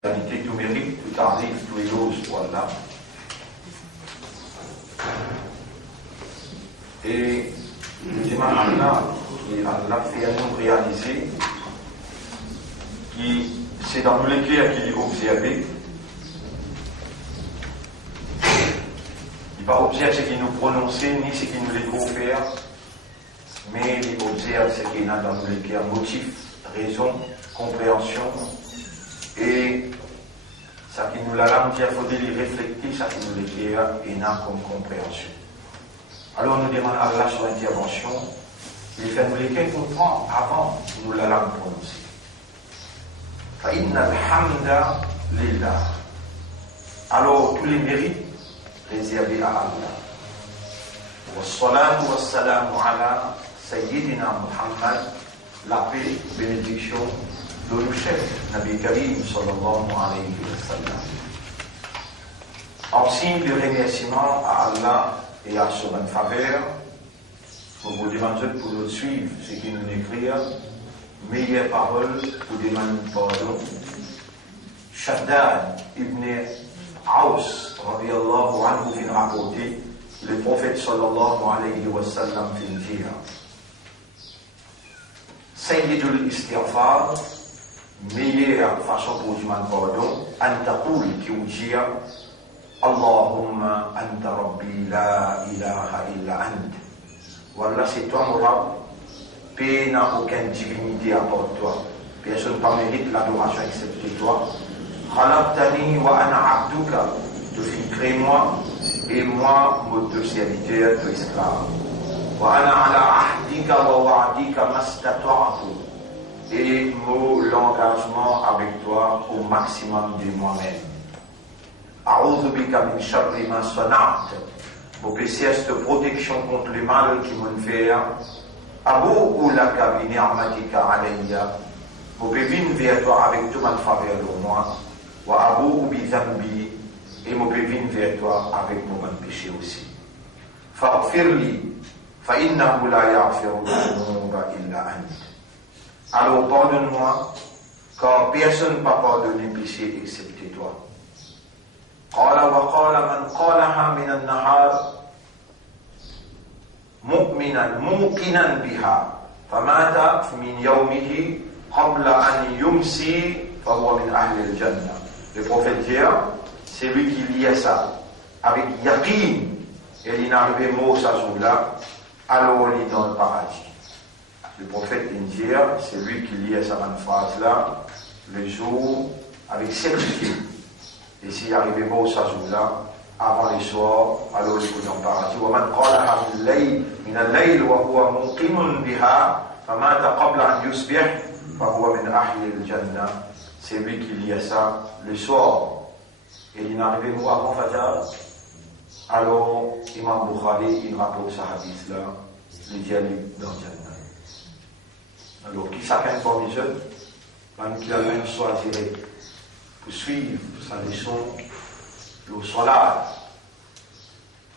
Qualité, tout mérite, tout arrive, tout éloge pour Allah. Et le démon Allah, qui Allah fait à nous réaliser, qui c'est dans nous l'éclair qu'il est observé. Il ne va pas observer ce qu'il nous prononce, ni ce qu'il nous les faire, mais il observe ce qu'il y a dans nous l'éclair, motif, raison, compréhension. Et ça qui nous l'a l'âme, il faut les réfléchir, ça qui nous l'éclaire, et n'a comme compréhension. Alors nous demandons à Allah sur l'intervention, il fait nous l'éclair comprendre avant nous la l'âme prononcer. Fa'inna al-hamda lillah. Alors tous les mérites réservés à Allah. Wassalatu wassalamu ala Sayyidina Muhammad, la paix, bénédiction, de le chef, Nabi Karim sallallahu alayhi wa sallam. En signe de remerciement à Allah et à son faveur, nous vous demandons pour nous suivre ce qui nous écrit, meilleures paroles pour demander pardon. Shaddad ibn Aus, radiyallahu anhu, vient rapporter le prophète sallallahu alayhi wa sallam vient dire Sayyidul istighfar, meilleure façon pour demander pardon, antaqul qui vous dit Allahumma anta rabbi la ilaha illa ant. Voilà, c'est toi mon Rab. Paix n'a aucune divinité à part toi. Personne ne mérite l'adoration excepté toi. Khalaqtani wa ana abduka. Tu fis créer moi et moi, mon serviteur, ton esclave. Wa ana ala ahdika wa wa'dika mastata'tu. Et l'engagement avec toi au maximum de moi-même. A'udhu bika min sharri ma sana'ta. Pour plaisir de protection contre le mal qui m'ont fait. Abou laka bi ni'matika alayya. Pour venir vers toi avec toute ma faveur de moi. Wa abou bi dhanbi. Et pour venir vers toi avec mon péché aussi. Faghfirli. Fa innahu la yaghfiru dhunuba illa ant. Alors pardonne-moi, car personne ne peut pardonner péché excepté toi. قال وقال من قالها من النهار مؤمنا موقنا بها فمات من يومه قبل أن يمسي فهو من أهل الجنة. Le prophète dit, c'est lui qui liait ça avec yaqin et il n'arrivait mot ça jour-là, alors il est dans le paradis. Le prophète dit, c'est lui qui liait ça dans phrase-là le jour avec certitude. Et s'il arrivait mot ce jour-là, avant les soirs, alors il est dans le paradis. وَمَنْ قَالَهَا مِنَ اللَّيْلِ وَهُوَ مُقِيمٌ بِهَا فَمَاتَ قَبْلَ أَنْ يُصْبِحَ فَهُوَ مِنْ أَهْلِ الْجَنَّةِ. C'est lui qui liait ça le soir. Et il n'arrivait mot avant Fajr. Alors, Imam Bukhari, il rapporte ce hadith-là, le dialogue dans le Jannah. Alors, qui chacun parmi eux, même qui a même choisi pour suivre sa leçon, le salat,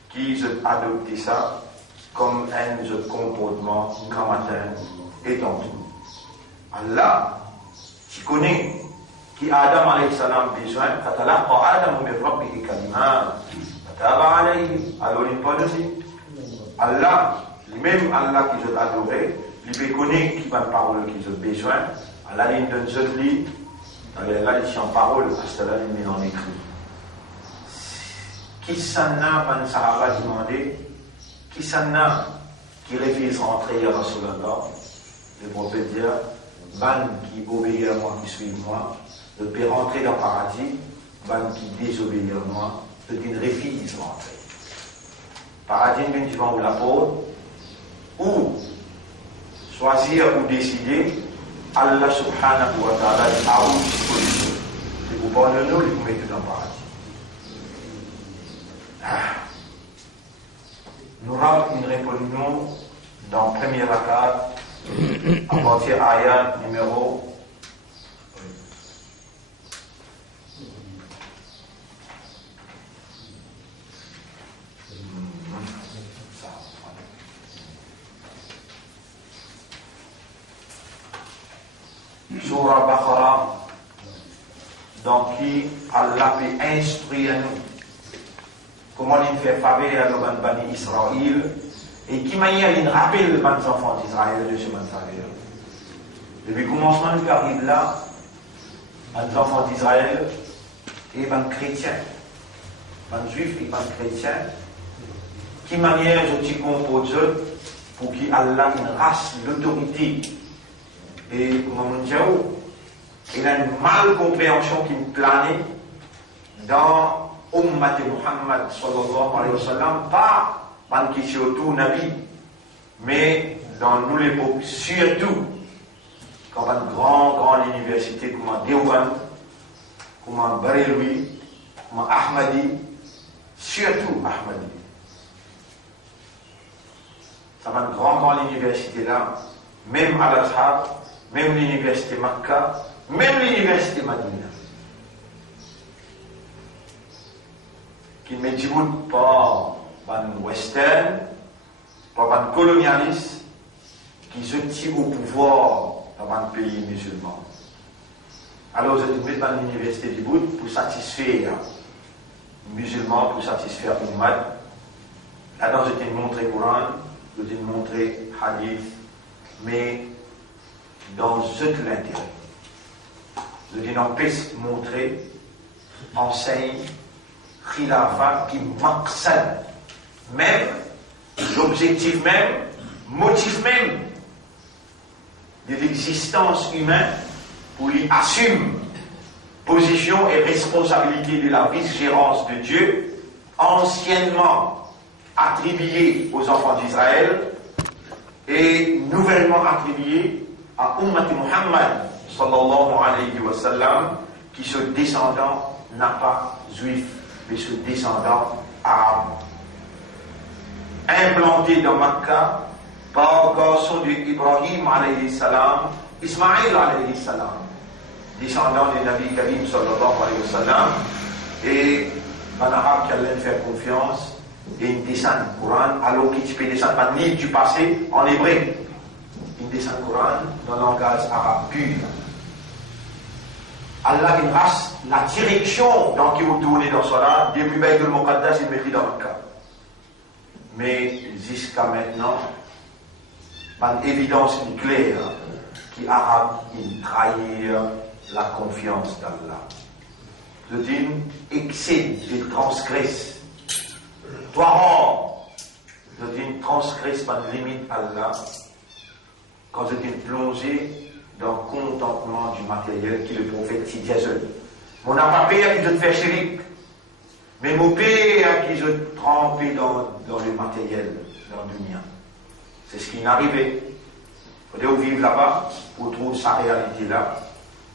qui a adopté ça comme un comportement grand matin et dans tout. Allah, tu connais, qui Adam alayhi salam besoin, fatalaqa Adam min rabbihi kalimat, fataba alayhi, alors il peut dire, Allah, lui-même Allah qui je adoré, il connaît qui va parole qui ont besoin, Allah il donne ce lit, Allah il en parole, parce que là il met en écrit. Qui s'en a, ben Sahaba demandé, qui s'en a, qui refuse rentrer à Rasulallah, le prophète dit, ben qui obéit à moi, qui suit moi, ne peut rentrer dans le paradis, ben qui désobéit à moi, peut qu'il refuse rentrer. Paradis, bien devant la porte, ou choisir ou décider, Allah subhanahu wa ta'ala a une disposition. Si vous parlez de nous, vous mettez dans le paradis. Nous avons une réponse dans le premier rakat, à partir de ayat numéro Surah Baqarah donc qui Allah peut instruire nous comment il fait faveur à nos bani Israël et qui manière il rappelle les enfants d'Israël de ce faveur. Depuis le commencement nous arrive là, les enfants d'Israël et les chrétiens, les juifs et les chrétiens, qui manière je compose pour qu'il Allah une race l'autorité et comment on dit il y a une mal compréhension qui me plane dans Ummat Muhammad sallallahu alayhi wa sallam, pas dans qui surtout Nabi, mais dans nous l'époque, surtout quand une grande université comme Deoband, comme Bareilly, comme Ahmadi, surtout Ahmadi. Ça va une grande université là, même Al-Azhar, même l'université Makkah, même l'université Madina. Qui ne met pas un western, pas un colonialiste, qui se tire au pouvoir dans un pays musulman. Alors, vous êtes mis dans l'université du Bout pour satisfaire les musulmans, pour satisfaire l'Ummah. Là-dedans, je t'ai montré Coran, je t'ai montré Hadith, mais dans ce l'intérêt. Je t'ai montré, enseigne, khilafa qui maqsad, même, l'objectif même, motif même de l'existence humaine pour y assumer position et responsabilité de la vice-gérance de Dieu, anciennement attribuée aux enfants d'Israël et nouvellement attribuée à Ummat Muhammad sallallahu alayhi wa sallam, qui ce descendant n'a pas juif, mais ce descendant arabe. Implanté dans Makkah par garçon de Ibrahim alayhi salam, Ismaïl alayhi salam, descendant du Nabi Karim sallallahu alayhi wa sallam, et un arabe qui allait faire confiance, et il descend le Coran, alors qu'il peut descendre pas ni du passé en hébreu. Il descend le Coran dans le langage arabe pur. Allah une race, la direction dans qui vous tournez dans cela, depuis Bayt al-Muqaddas, il mérite dans le cas. Mais jusqu'à maintenant, une évidence claire qui arabe, il trahir la confiance d'Allah. Je dis, excès, il transgresse. Toi, je dis, transgresse pas de limite Allah. Quand je dis plongé dans le contentement du matériel qui le prophète dit seul. Mon n'a pas père qui te fait chérik, mais mon père qui se trempé dans le matériel, dans le dunya. C'est ce qui est arrivé. Il faut vivre là-bas pour trouver sa réalité là,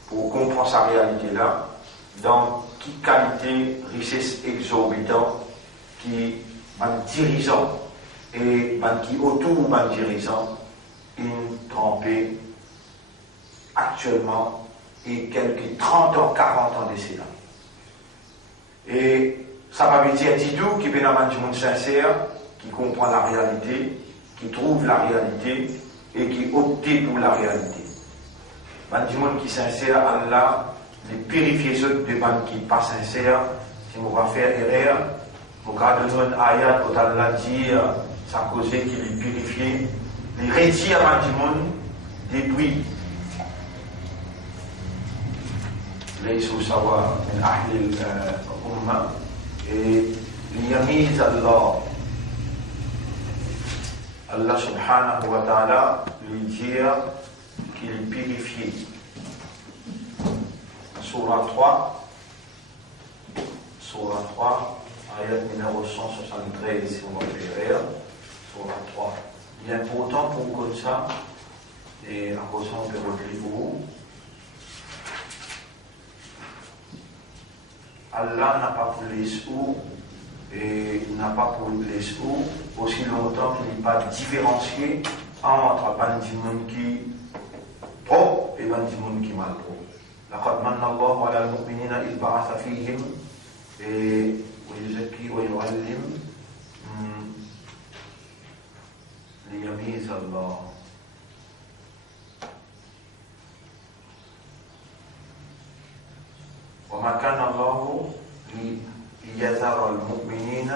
pour comprendre sa réalité là, dans qui qualité, richesse exorbitante, qui van dirigeant et qui autour van dirigeant, une trempée actuellement et quelques 30 ans, 40 ans de cela. Et ça va veut dire du tout qu'il y a un monde sincère, qui comprend la réalité, qui trouve la réalité et qui opte pour la réalité. Un monde qui est sincère, Allah, les purifier ceux de gens qui ne sont pas sincères, si on va faire erreur, on va donner un ayat où Allah dit, ça cause qu'il est purifié, les retire du monde depuis ليسوا سواء من أهل الأمة ليميز Allah subhanahu wa ta'ala lui dire qu'il est purifié. Surah 3, ayat numéro 173, si on va faire, Surah 3. Il est important pour comme ça, et à cause on peut replier vous. Allah n'a pas pour les sous et n'a pas pour les sous aussi longtemps qu'il n'est pas différencié entre un monde qui pro et un monde qui mal pro. لقد من الله على المؤمنين إذ بعث فيهم ويزكي ويعلم ليميز الله. وما ما كان الله ليذر المؤمنين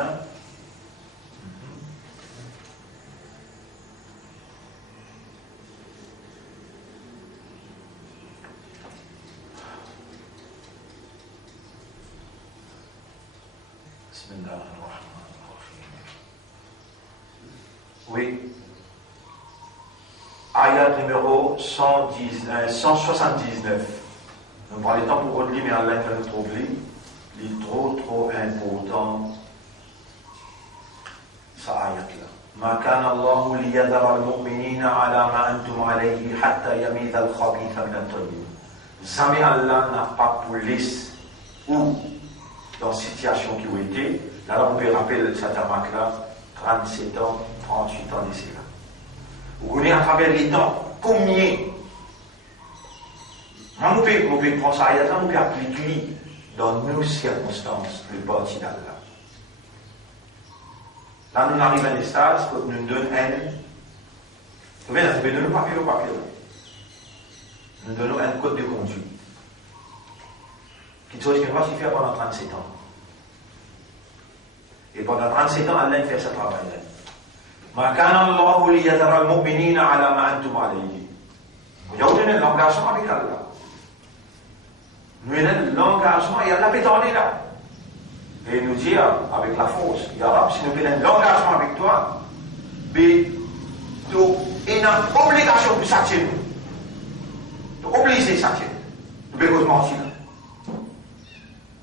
بسم الله الرحمن الرحيم. Oui. Ayat numéro 179. Nous prenons le temps pour relire, mais Allah fait notre oubli. Il est trop important. Ça ayat là. ما كان الله ليذر المؤمنين على ما أنتم عليه حتى يميز الخبيث من الطيب. Jamais Allah n'a pas pour laisser ou dans situation qui ont été. Là, on peut rappeler cette marque-là, 37 ans, 38 ans d'ici là. Vous voyez à travers les temps, combien on peut prendre ça, on peut appliquer dans nos circonstances le parti d'Allah. Là, nous arrivons à un stade où nous donnons nous donnons le papier. Nous donnons un code de conduite. Qui chose qui va se faire pendant 37 ans. Et pendant 37 ans, Allah fait ce travail-là. ما كان الله ليذر المؤمنين على ما أنتم عليه. Nous avons un engagement avec Allah. Nous avons l'engagement et Allah peut t'en là. Et nous dire avec la force, Ya Rab, si nous avons l'engagement avec toi, mais tu as une obligation de s'attirer. Tu es obligé de s'attirer. Nous devons mentir.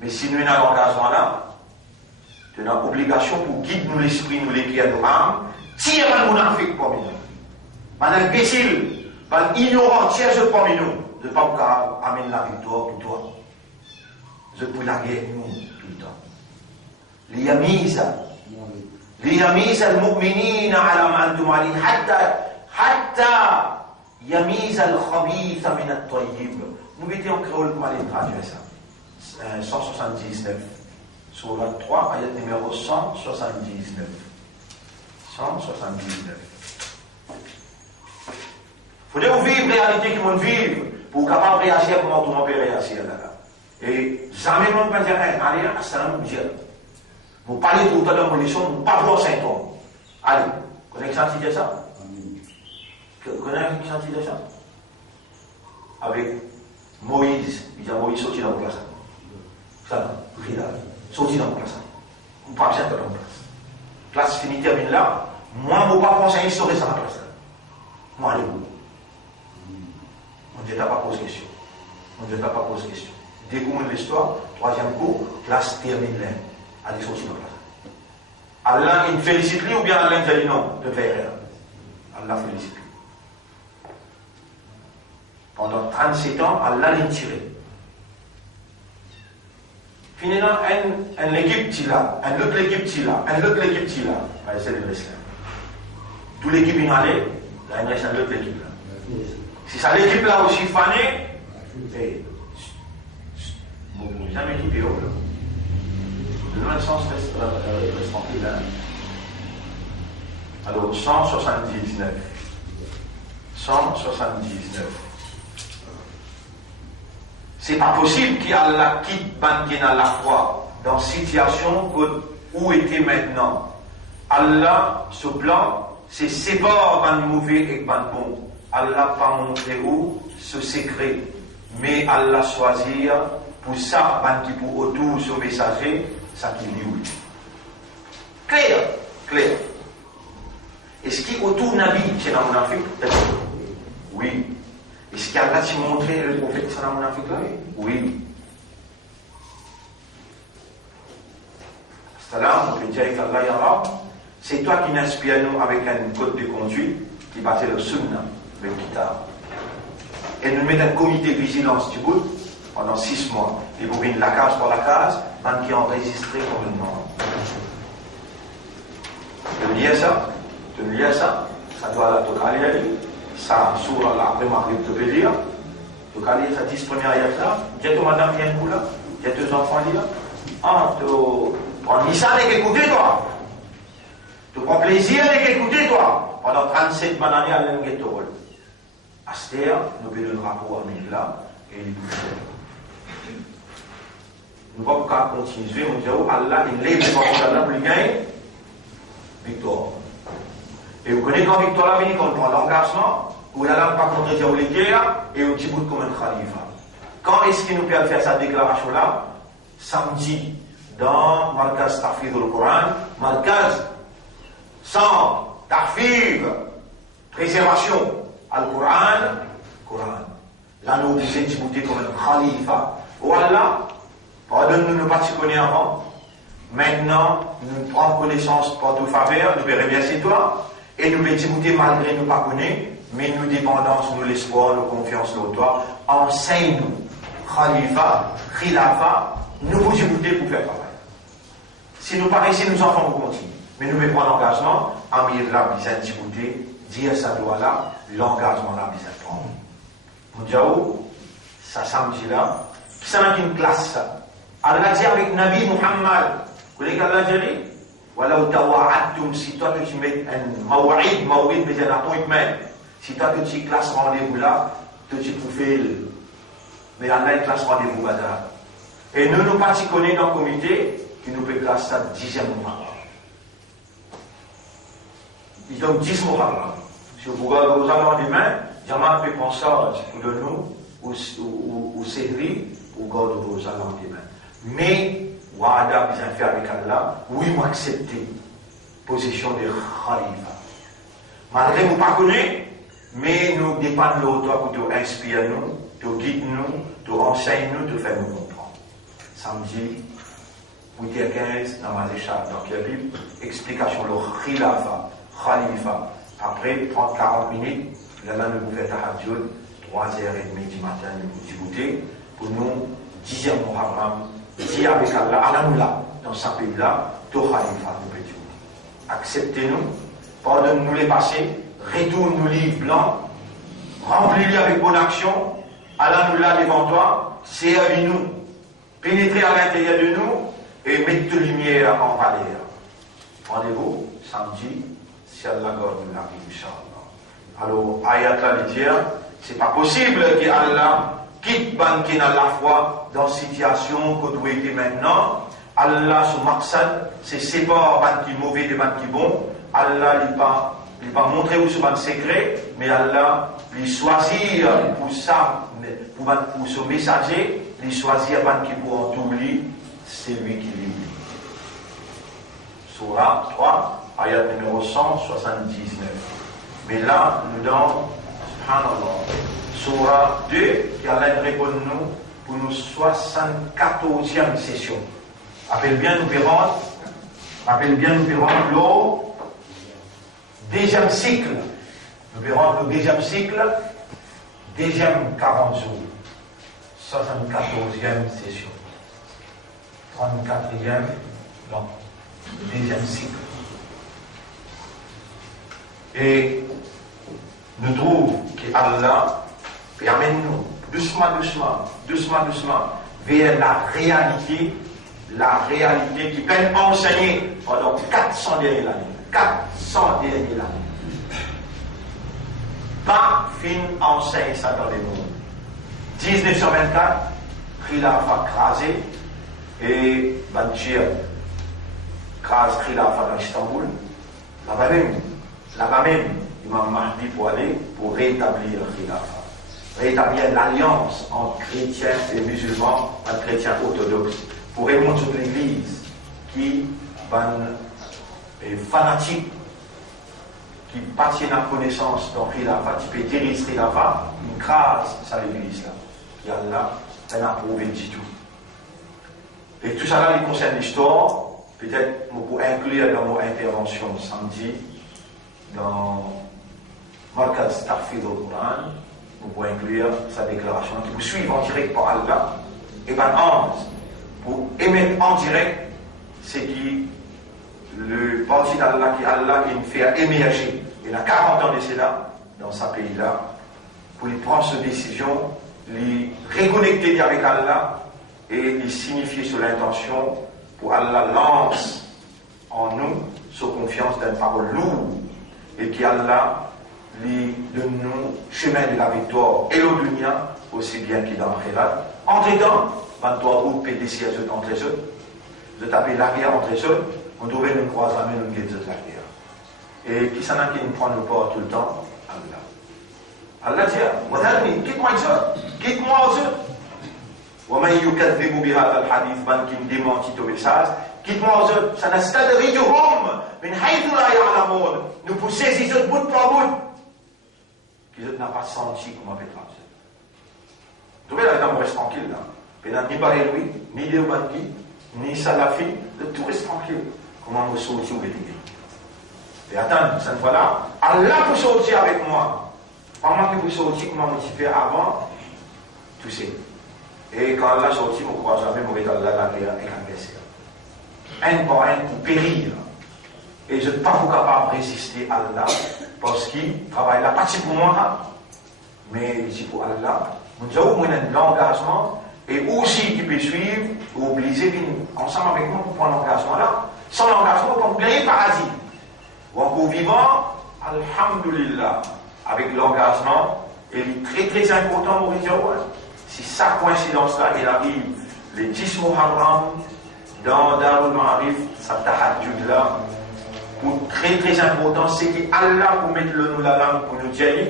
Mais si nous avons l'engagement là, tu as une obligation pour guider nous l'esprit, nous l'écrire, nos âmes. Tire un monarchique parmi nous. Un imbécile, un ignorant, tire ce parmi nous. De ne pas amener la victoire pour toi. Je peux la guerre nous tout le temps. ليميز المؤمنين على ما أنتم عليه حتى يميز الخبيث من الطيب. Nous mettons en créole pour aller traduire ça. 179. Sourate 3, ayat numéro 179. 179. Il faut vivre la réalité qui vont vivre pour capable de réagir comme tout le monde peut réagir là. Et jamais on ne peut dire, allez, assalam, vous parlez tout à l'heure de l'élection, vous parlez de symptômes. Allez, vous connaissez qui senti de ça? Vous connaissez qui senti de ça? Avec Moïse, il dit à Moïse, sorti dans mon place. Ça, vous là, sorti dans mon place. Vous ne parlez pas dans mon place. Place finie, termine là. Moi, je ne vais pas penser à une histoire de ça dans la place. Moi, allez-vous. On ne t'a pas posé question. On ne t'a pas posé question. Découvre l'histoire, troisième coup, classe termine là. Allez sortir dans la place. Allah, il félicite lui ou bien Allah, il dit non, de faire rien. Allah félicite lui. Pendant 37 ans, Allah l'a tiré. Finalement, un Égypte là, un autre Égypte là, un autre Égypte là. C'est l'islam. Tout l'équipe est allée, là, il reste un autre équipe là. Si ça l'équipe là aussi fanée, jamais équipé haut là. De le sens reste tranquille là. Alors, 179. 179. C'est pas possible qu'Allah quitte Bandina la foi dans situation où était maintenant. Allah, ce plan, c'est sépare ban mauvais et ban bon. Allah pas montré où ce secret. Mais Allah choisir pour ça, ban qui pour autour ce messager, ça qui dit oui. Clair, clair. Est-ce qu'il autour Nabi, c'est dans mon Afrique? Oui. Est-ce qu'Allah t'a montré le prophète c'est dans mon Afrique là? Oui. Salam, on peut dire qu'Allah Yara, c'est toi qui m'inspire nous avec un code de conduite qui battait le sunna, le kitab. Et nous mettons un comité de vigilance du bout pendant 6 mois. Et vous venez la case par la case, tant qui enregistré complètement. Tu me lis ça, ça doit te caler, ça, sur la première livre, tu peux lire. Tu caler ça 10 premières ayats là, j'ai tout madame vient de là, j'ai 2 enfants là. Ah, tu prends ça avec écouter toi. Tu prends plaisir avec écouter toi. Pendant 37 années à l'Enguettorol. Aster, nous avons le drapeau en là, et il bouge. nous ne pouvons pas continuer, on dit, oh, Allah, il lève les portes d'Allah pour lui gagner victoire. Et vous connaissez quand victoire vient, quand on prend l'engagement, où il n'a pas contredire les guerres, et au Djibout comme un khalifa. Quand est-ce qu'il nous peut faire cette déclaration-là? Samedi, dans Markaz Tahfidh al-Quran, Markaz, sans Tahfidh, préservation, al-Quran, Quran. Là, nous disons Djibouti comme un khalifa. Oh Allah, pardonne-nous ne pas se connaître avant. Maintenant, nous prenons connaissance par ton faveur, nous verrons bien c'est toi, et nous les Djibouti malgré nous pas connaître, mais nous dépendance, nous l'espoir, nous confiance en toi. Enseigne-nous, khalifa, khilafa, nous vous Djibouti pour faire travail. Si nous paraissons, nous enfants nous continuons. Mais nous devons prendre l'engagement, Amir là, nous Djibouti, dire ça doit là, l'engagement là, nous prendre. Moudiaou, ça samedi là, qui s'en a une classe ça. Allah dit avec Nabi Muhammad, vous voyez qu'Allah dit, voilà où tawa'atum, si toi tu mets un mawa'id, mais un appointment, si toi tu classes rendez-vous là, tu peux faire, mais Allah il classe rendez-vous badar. Et nous nous participons dans le comité, qui nous peut classer ça 10e Muharram. Ils ont 10 Muharram. Si vous regardez aux amendements, Jamal fait pensage pour de nous, ou série, ou garde vos amendements. Mais, Wada, bien fait avec Allah, oui, moi accepter position de Khalifa. Malgré nous pas connaître, mais nous dépendons de toi pour te inspirer nous, te guider nous, te enseigner nous, te faire nous comprendre. Samedi, 8h15, namaz échar dans la Bible, explication le Khilafa, Khalifa. Après 30-40 minutes, là, nous pouvons faire tahajjud, 3h30 du matin, nous pouvons discuter, pour nous, 10e Muharram, dire avec Allah, Allah dans ce pays-là, tout Khalifa, nous pouvons dire. Acceptez-nous, pardonne-nous les passés, retourne-nous les blancs, remplis-les avec bonne action, Allah nous là devant toi, servis-nous, pénétrez à l'intérieur de nous et mettez de lumière en valeur. Rendez-vous samedi, si Allah nous l'arrive, Inch'Allah. Alors, ayat là, le dire, c'est pas possible que Allah quitte banquer dans la foi dans la situation que doit être maintenant. Allah, son maqsad, c'est séparer ban qui mauvais de ban qui bon. Allah, il va montrer où ce ban secret, mais Allah, il choisit pour ça, pour ce messager, il choisit ban qui pour entourer, c'est lui qui lit. Surah 3, ayat numéro 179. Mais là, nous dans, subhanallah, Surah 2, qui allait répondre nous pour nos 74e session. Appelle bien nous verrons le deuxième cycle. Nous verrons le deuxième cycle, deuxième 40 jours. 74e session. 34e, non, deuxième cycle. Et nous trouvons qu'Allah permet-nous, doucement, vers la réalité qui peut enseigner pendant 400 dernières années. 400 dernières années. Pas fin enseigne ça dans les mondes. 1924, Khilafa crasé et Banchir crase Khilafa dans Istanbul. Là-bas même, Imam Mahdi pour aller pour rétablir Khilafa. Rétablir l'alliance entre chrétiens et musulmans, entre chrétiens orthodoxes, pour remonter toute l'église qui est fanatique, qui passe la connaissance dans Khilafa, qui peut diriger Khilafa, une grâce à l'église là, qui a là, elle n'a approuvé du tout. Et tout ça là, il concerne l'histoire, peut-être pour inclure dans nos interventions samedi, dans Markaz Tahfidh al-Quran, vous pouvez inclure sa déclaration qui vous suit en direct par Allah et par Anse pour émettre en direct ce qui le parti d'Allah qui Allah qui fait émerger. Il a 40 ans de cela dans ce pays-là pour lui prendre cette décision, lui reconnecter avec Allah et lui signifier sur l'intention pour Allah lance en nous sur confiance d'une parole lourde et qui Allah lui donne-nous chemin de la victoire et le dunya aussi bien qu'il dans l'akhirat. Entre-temps, 23 août, PDC entre eux, je tapais l'arrière entre eux, on trouvait une croisade, une guette de l'arrière. Et qui s'en a qui nous prend le port tout le temps? Allah. Allah dit, quitte-moi aux autres, quitte-moi aux autres. ومن يكذب بهذا الحديث من كن démenti au message, quitte-moi aux autres, سنستدرجهم من حيث لا يعلمون. Nous poussons ces autres bout par bout. Qu'ils autres n'ont pas senti comment on fait ça. Vous voyez là, on reste tranquille là. Il n'y a ni Baréloui, ni Déobanki, ni Salafi, tout reste tranquille. Comment on saute au Bédégué? Et attends, cette fois-là, Allah peut sortir avec moi. Pas moi qui peux sortir, comment on fait avant, tu sais. Et quand Allah sortit, on ne croit jamais, on va Allah la paix et la baisse. Un par un pour périr. Et je ne suis pas capable de résister à Allah, parce qu'il travaille là, pas pour moi, mais c'est pour Allah. Nous avons un engagement, et aussi qui peut suivre, ou obliger ensemble avec nous pour prendre l'engagement là. Sans l'engagement, on peut gagner le paradis. Ou encore vivant, alhamdulillah, avec l'engagement, et il est très très important pour les gens. Si sa coïncidence-là, il arrive les 10 Muharram dans Darul Ma'arif, sa tahajjud-là, pour très très important, c'est qu'Allah pour mettre le nous la langue pour nous dire,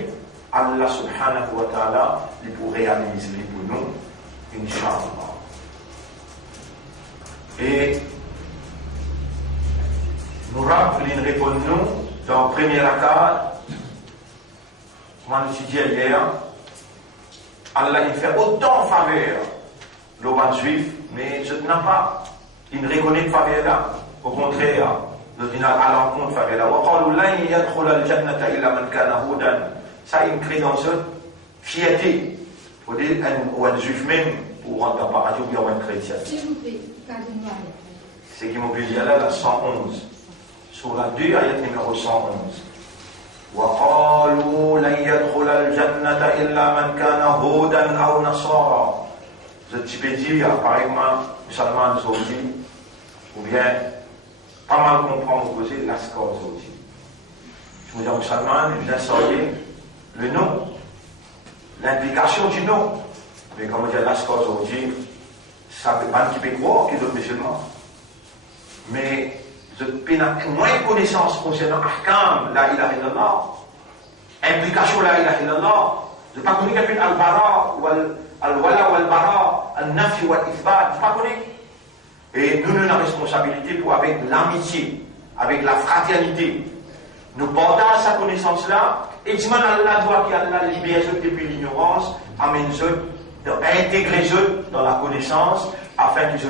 Allah subhanahu wa ta'ala, il pour réaliser pour nous, Inch'Allah. Et nous répondons dans le premier accord, comme on dit hier, Allah il fait autant faveur l'Oban juif, mais je n'ai pas. Il ne reconnaît pas faveur là. Au contraire, le final à l'encontre faveur là. Ça, il crée dans cette fierté. Il faut dire un juif même pour rentrer dans le paradis ou bien un chrétien. C'est qui m'oblige là, la 111. Sur la 2, ayat numéro 111. وقالوا لن يدخل الجنة إلا من كان هودا أو نصارى. Je peux dire, par exemple, musulman aujourd'hui, ou bien, pas mal comprendre aussi l'ascor aujourd'hui. Je me dis, musulman, il vient sortir le nom, l'implication du nom. Mais comme on dit l'ascor aujourd'hui, ça ne peut pas qui peut croire qu'il est musulman. Mais je n'ai moins de connaissances concernant Ahkam, la ilaha illallah, implication la ilaha illallah. Je ne sais pas connaître qu'il y a al-bara, al-wala, al-bara, al-nafi, al-ithbat, je ne sais pas connaître. Et nous, nous avons la responsabilité pour, avec l'amitié, avec la fraternité, nous partageons sa connaissance-là, et dis-moi, Allah doit qu'Allah libère ceux depuis l'ignorance, amène ceux, intégrer ceux dans la connaissance, afin que je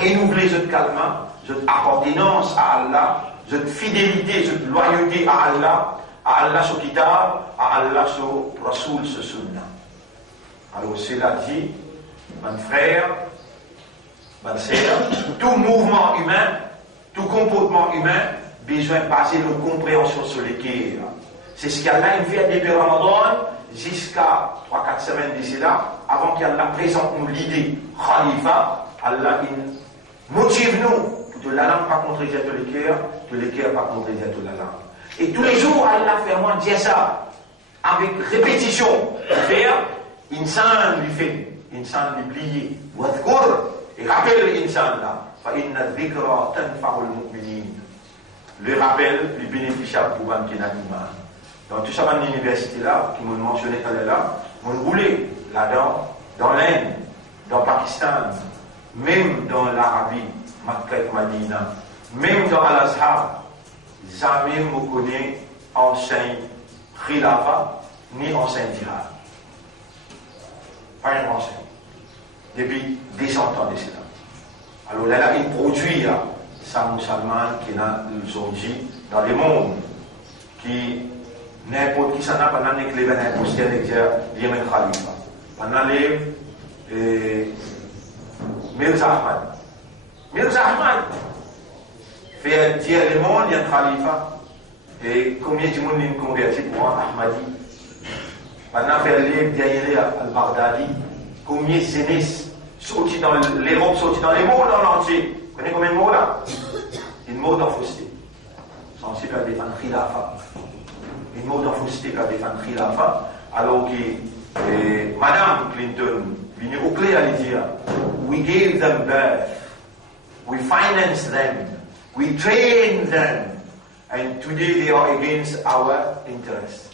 renouvelle ceux calmement, cette appartenance à Allah, cette fidélité, cette loyauté à Allah sur Kitab, à Allah sur Rasoul, sur Sunna. Alors cela dit, mon frère, ma sœur, tout mouvement humain, tout comportement humain, besoin de passer nos compréhensions sur les cœurs. C'est ce qu'Allah fait depuis Ramadan jusqu'à 3-4 semaines d'ici là, avant qu'Allah présente nous l'idée Khalifa, Allah motive nous. De la langue pas contre les cœurs, de les cœurs pas contre la langue. Et tous les jours, Allah fait moi dire ça, avec répétition. Faire, insan lui fait, insan lui plier. Wadhkur, et rappelle l'insan là. Fa inna dhikra tanfa'ul mu'minin. Le rappel lui bénéficiable pour un qui n'a iman. Dans tout ça, dans l'université là, qui m'a mentionné tout à l'heure, on roulait là-dedans, dans l'Inde, dans le Pakistan, même dans l'Arabie. Makkah et Madina, même dans Al-Azhar, jamais ne me connaît enseigne Khilafa ni enseigne Jihad. Pas un enseigne. Depuis des centaines de cela. Alors là, il produit ça musulman qui n'a aujourd'hui dans le monde, qui n'importe qui s'en a pendant que les vénères postés avec Yemen Khalifa. Pendant les Mirza Ahmad. Mirza Ahmad fait dire le monde, il y a un khalifa. Et combien de monde est converti pour un Ahmadi? Pendant faire les al-Baghdadi, combien de jeunesse sorti dans l'Europe, sorti dans les mondes en entier. Vous connaissez combien de mots là? Une mot d'enfausté. Sensible à défendre Khilafa. Une mot d'enfausté à défendre Khilafa. Alors que Madame Clinton Vini au clair à dire, we gave them birth, we financed them, we trained them, and today they are against our interests.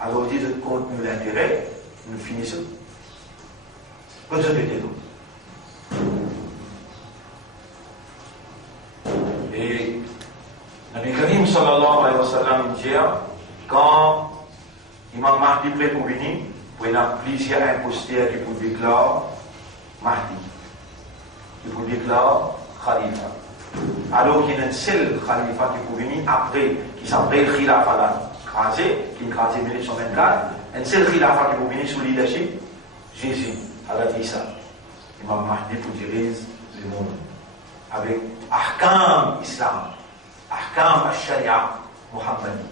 Alors on dit de compte nous l'intérêt, nous finissons. Comme ça c'était tout. Et Nabi Karim sallallahu alayhi wa sallam dit, quand Imam Mahdi prêt pour venir, il y a plusieurs imposteurs qui vous déclarent Mahdi, qui vous déclarent Khalifa. Alors qu'il y a un seul Khalifa qui peut venir après, qui s'appelle Khilafa là, qui est crasé en 1924, un seul Khilafa qui peut venir sous leadership, Jésus, avec Issa. Imam Mahdi pour diriger le monde avec Ahkam Islam, Ahkam al-Sharia Muhammadi.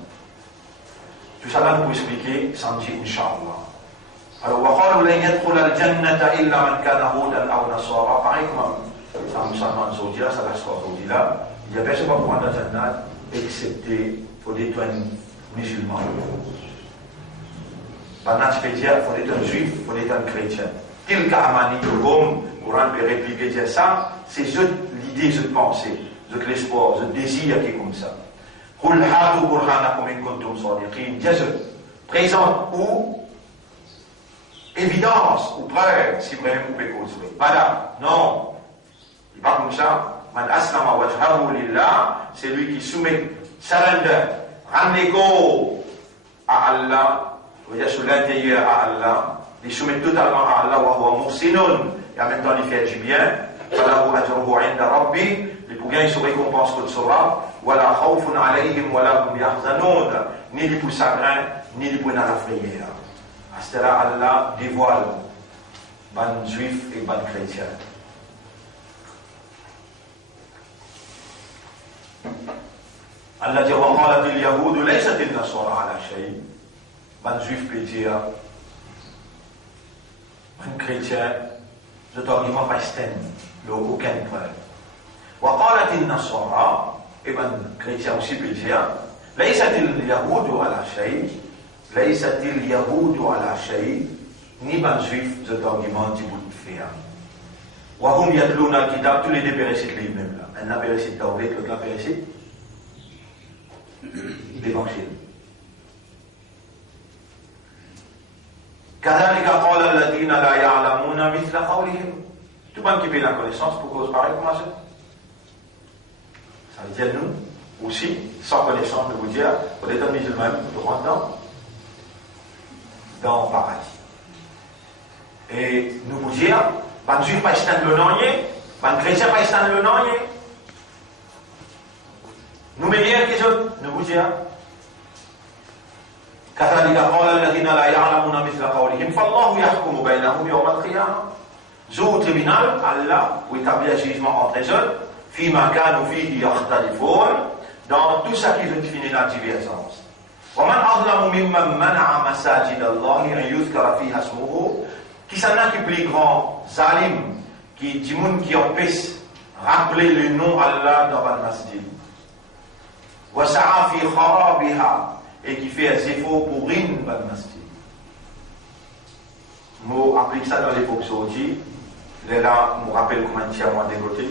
Tout ça là nous expliquer samedi, Inch'Allah. Alors, وقالوا لن يدخل الجنة إلا من كان هودا أو نصارى. Pareil comme un musulman saoudien, ça reste pas saoudien. Il y avait ce pas pour la Jannat, excepté pour des musulmans. Pendant ce fait dire, il faut être juif, il faut être chrétien. Tel qu'Amani Kougoum, Coran peut répliquer dire ça, c'est l'idée, cette pensée, l'espoir, ce désir qui est comme ça. قل هاتوا برهانكم إن كنتم صادقين. Présente ou évidence ou preuve si vraiment vous pouvez construire. Voilà, non. Il n'est pas comme ça. Man aslama wajhahu lillah, c'est lui qui soumet, surrender, rend l'ego à Allah, c'est-à-dire sur l'intérieur à Allah, il soumet totalement à Allah, wa huwa muhsinun, et en même temps il fait du bien. Falahu ajruhu inda rabbi, pour gagner son récompense que sera, wala khawfun alayhim wala hum yahzanun, ni du pour chagrin, ni du pour dans la frayeur. À ce là Allah dévoile ban juif et ban chrétien. Allah dit wa qalat al yahud laysat al nasara ala shay. Ban juif peut dire ban chrétien, cet argument pas stène, aucun preuve. وقالت النصارى ابن chrétien aussi peut dire ليست اليهود على شيء ليست اليهود على شيء ni ban juif cet argument du bout de fer وهم يتلون الكتاب tous les deux pérécites les mêmes là un pérécite Tawrat l'autre pérécite l'évangile كذلك قال الذين لا يعلمون مثل قولهم tout le monde qui paye la connaissance pour cause pareil comment ça. Ça veut dire nous aussi, sans connaissance de vous dire, pour les musulmans, nous rentrons dans le paradis. Et nous vous dire, ban juif pas stand le nom, ban chrétien pas stand le nom, nous meilleurs que autres, nous vous dire. كذلك قال الذين لا يعلمون مثل قولهم فالله يحكم بينهم يوم القيامة. Au tribunal, Allah, où établit un jugement entre les autres, فيما كانوا فيه يختلفون, dans tout ça qui définit la divergence. ومن أظلم ممن منع مساجد الله أن يذكر فيها اسمه. Qui s'en a qui plus grand zalim, qui dit qui empêche rappeler le nom Allah dans le masjid. وسعى في خرابها, et qui fait un effort pour ruiner le masjid. Moi, applique ça dans l'époque saoudie. Là, je me rappelle comment il y a moi dégoté.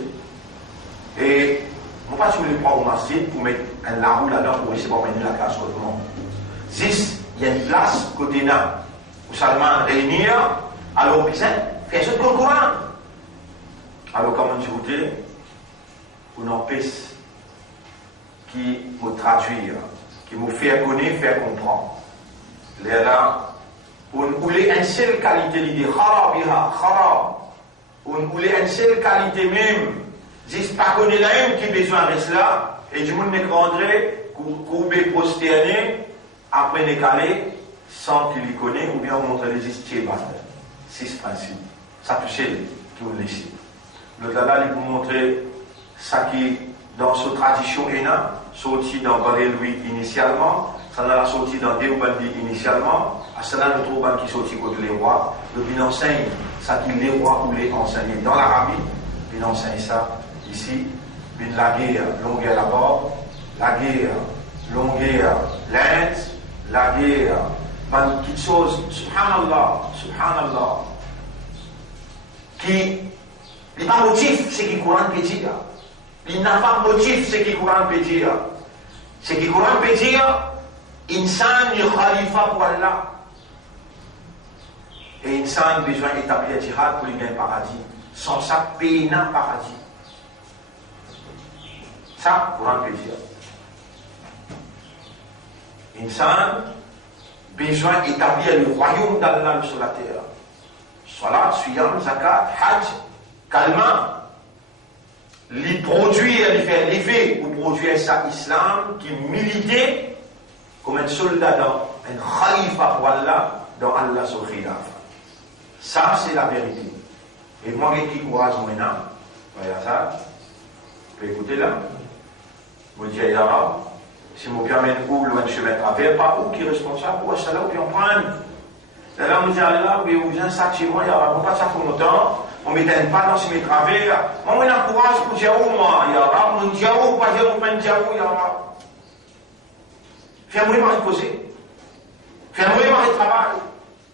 Et je ne sais pas si vous voulez prendre au masjid pour mettre un larou là-dedans pour essayer de mener la classe autrement. Zis, il y a une place côté là où seulement réunir, alors puis faire ce qu'on Coran. Alors, comment je vous dis, pour n'empêche qui me traduire, qui me fait connaître, faire comprendre. Là, on voulait une seule qualité, l'idée kharabiha, kharab. On voulait une seule qualité même. Juste pas qu'on est là même qui a besoin de cela. Et du monde n'est qu'André, courbé, prosterné, après n'est calé, sans qu'il y connaisse, ou bien on montre les histoires. C'est ce principe. Ça touche qui vous laisse. Le là, il vous montrer ça qui, dans sa tradition, est là, sorti dans Baréloui initialement, ça n'a la sorti dans Déobandi initialement. À cela, nous trouvons qui sortit contre les rois. Le bin enseigne ça qui les rois voulaient enseigner dans l'Arabie. Bin enseigne ça ici. Bin la guerre, longueur là-bas. La guerre, longueur l'Inde. La guerre, ben, quelque chose, subhanallah, subhanallah. qui n'est pas motif, c'est qui courant peut dire. Il n'a pas motif, c'est qui courant peut dire. C'est qui courant peut dire, insan est khalifa pour Allah. Et insan a besoin d'établir jihad pour lui gagner paradis. Sans ça, payer un paradis. Ça, courant peut dire. Insan besoin d'établir le royaume d'Allah sur la terre. Salat, siyam, zakat, hajj, calma. Les produits, les faire lever ou produire ça islam qui militait comme un soldat dans un khalifa pour Allah dans Allah sur khilaf. Ça, c'est la vérité. Et moi, qui courage maintenant, voyez ça, vous pouvez écouter là. Vous dites, il y a si vous permettez où le chemin de travers, pas où qui est responsable pour ça là, ou bien on prend. Là, on dit, Allah, vous avez un sac chez moi, il n'y a pas de sac pour longtemps. On ne m'éteint pas dans ce travers. Moi, on encourage pour dire où, moi, il y a pas, on dit où, pas dire où, pas dire où, il y a pas. Fais-moi reposer. Fais-moi le travail.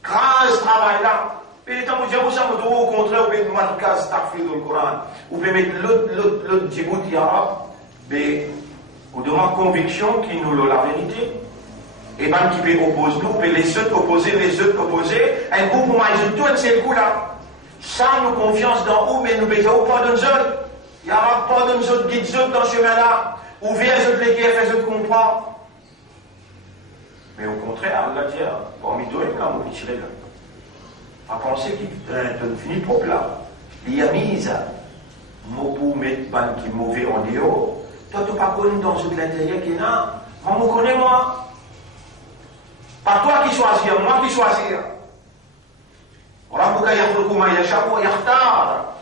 Grâce travail là. Et tant que vous savez, au contraire, vous pouvez mettre le cas dans le Coran. Vous pouvez mettre l'autre Djibouti arabe, mais vous demandez conviction qui nous la vérité. Et bien, qui peut opposer nous, les autres opposer, un coup pour moi, tout c'est le coup là. Sans nos confiance dans où, mais nous mettons pas dans nous autres. Il n'y aura pas dans nous autres, guide autres dans ce chemin-là. Ouvrir les autres les guerres, les autres comprendre. Mais au contraire, Allah dit, parmi toi, il y a un mot qui tire là. À penser qu'il finit trop là. Il y a mise, mot pour mettre ban qui est mauvais en dehors. Toi, tu n'es pas connu dans ce de l'intérieur qui est là. Moi, je connais moi. Pas toi qui choisis, moi qui choisis.